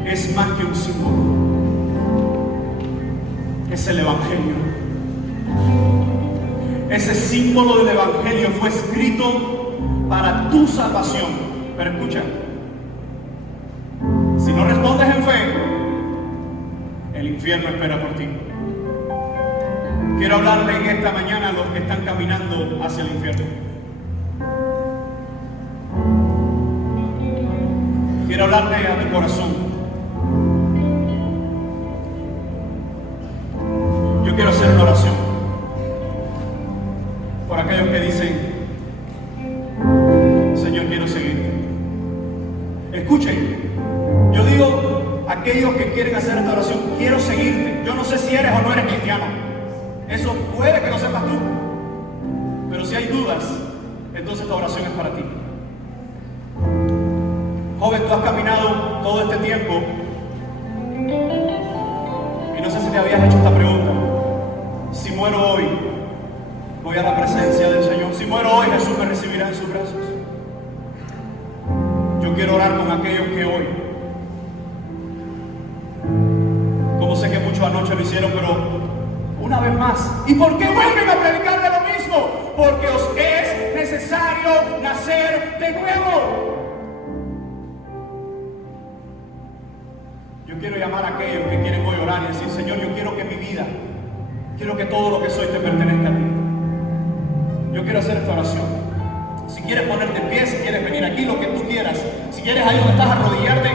es más que un símbolo. Es el Evangelio. Ese símbolo del Evangelio fue escrito para tu salvación. Pero escucha, si no respondes en fe, el infierno espera por ti. Quiero hablarle en esta mañana a los que están caminando hacia el infierno. Quiero hablarle a tu corazón. Yo quiero hacer una oración por aquellos que dicen: Señor, quiero seguirte. Escuchen, yo digo aquellos que quieren hacer esta oración: quiero seguirte. Yo no sé si eres o no eres cristiano. Eso puede que lo sepas tú. Pero si hay dudas, entonces esta oración es para ti. Joven, tú has caminado todo este tiempo y no sé si te habías hecho esta pregunta: si muero hoy, voy a la presencia del Señor. Si muero hoy, Jesús me recibirá en sus brazos. Yo quiero orar con aquellos que hoy, como sé que muchos anoche lo hicieron, pero una vez más, ¿y por qué vuelven a predicar de lo mismo? Porque os es necesario nacer de nuevo. Yo quiero llamar a aquellos que quieren hoy orar y decir: Señor, yo quiero que mi vida, quiero que todo lo que soy te pertenezca a ti. Yo quiero hacer esta oración. Si quieres ponerte en pie, si quieres venir aquí, lo que tú quieras. Si quieres ahí donde estás arrodillarte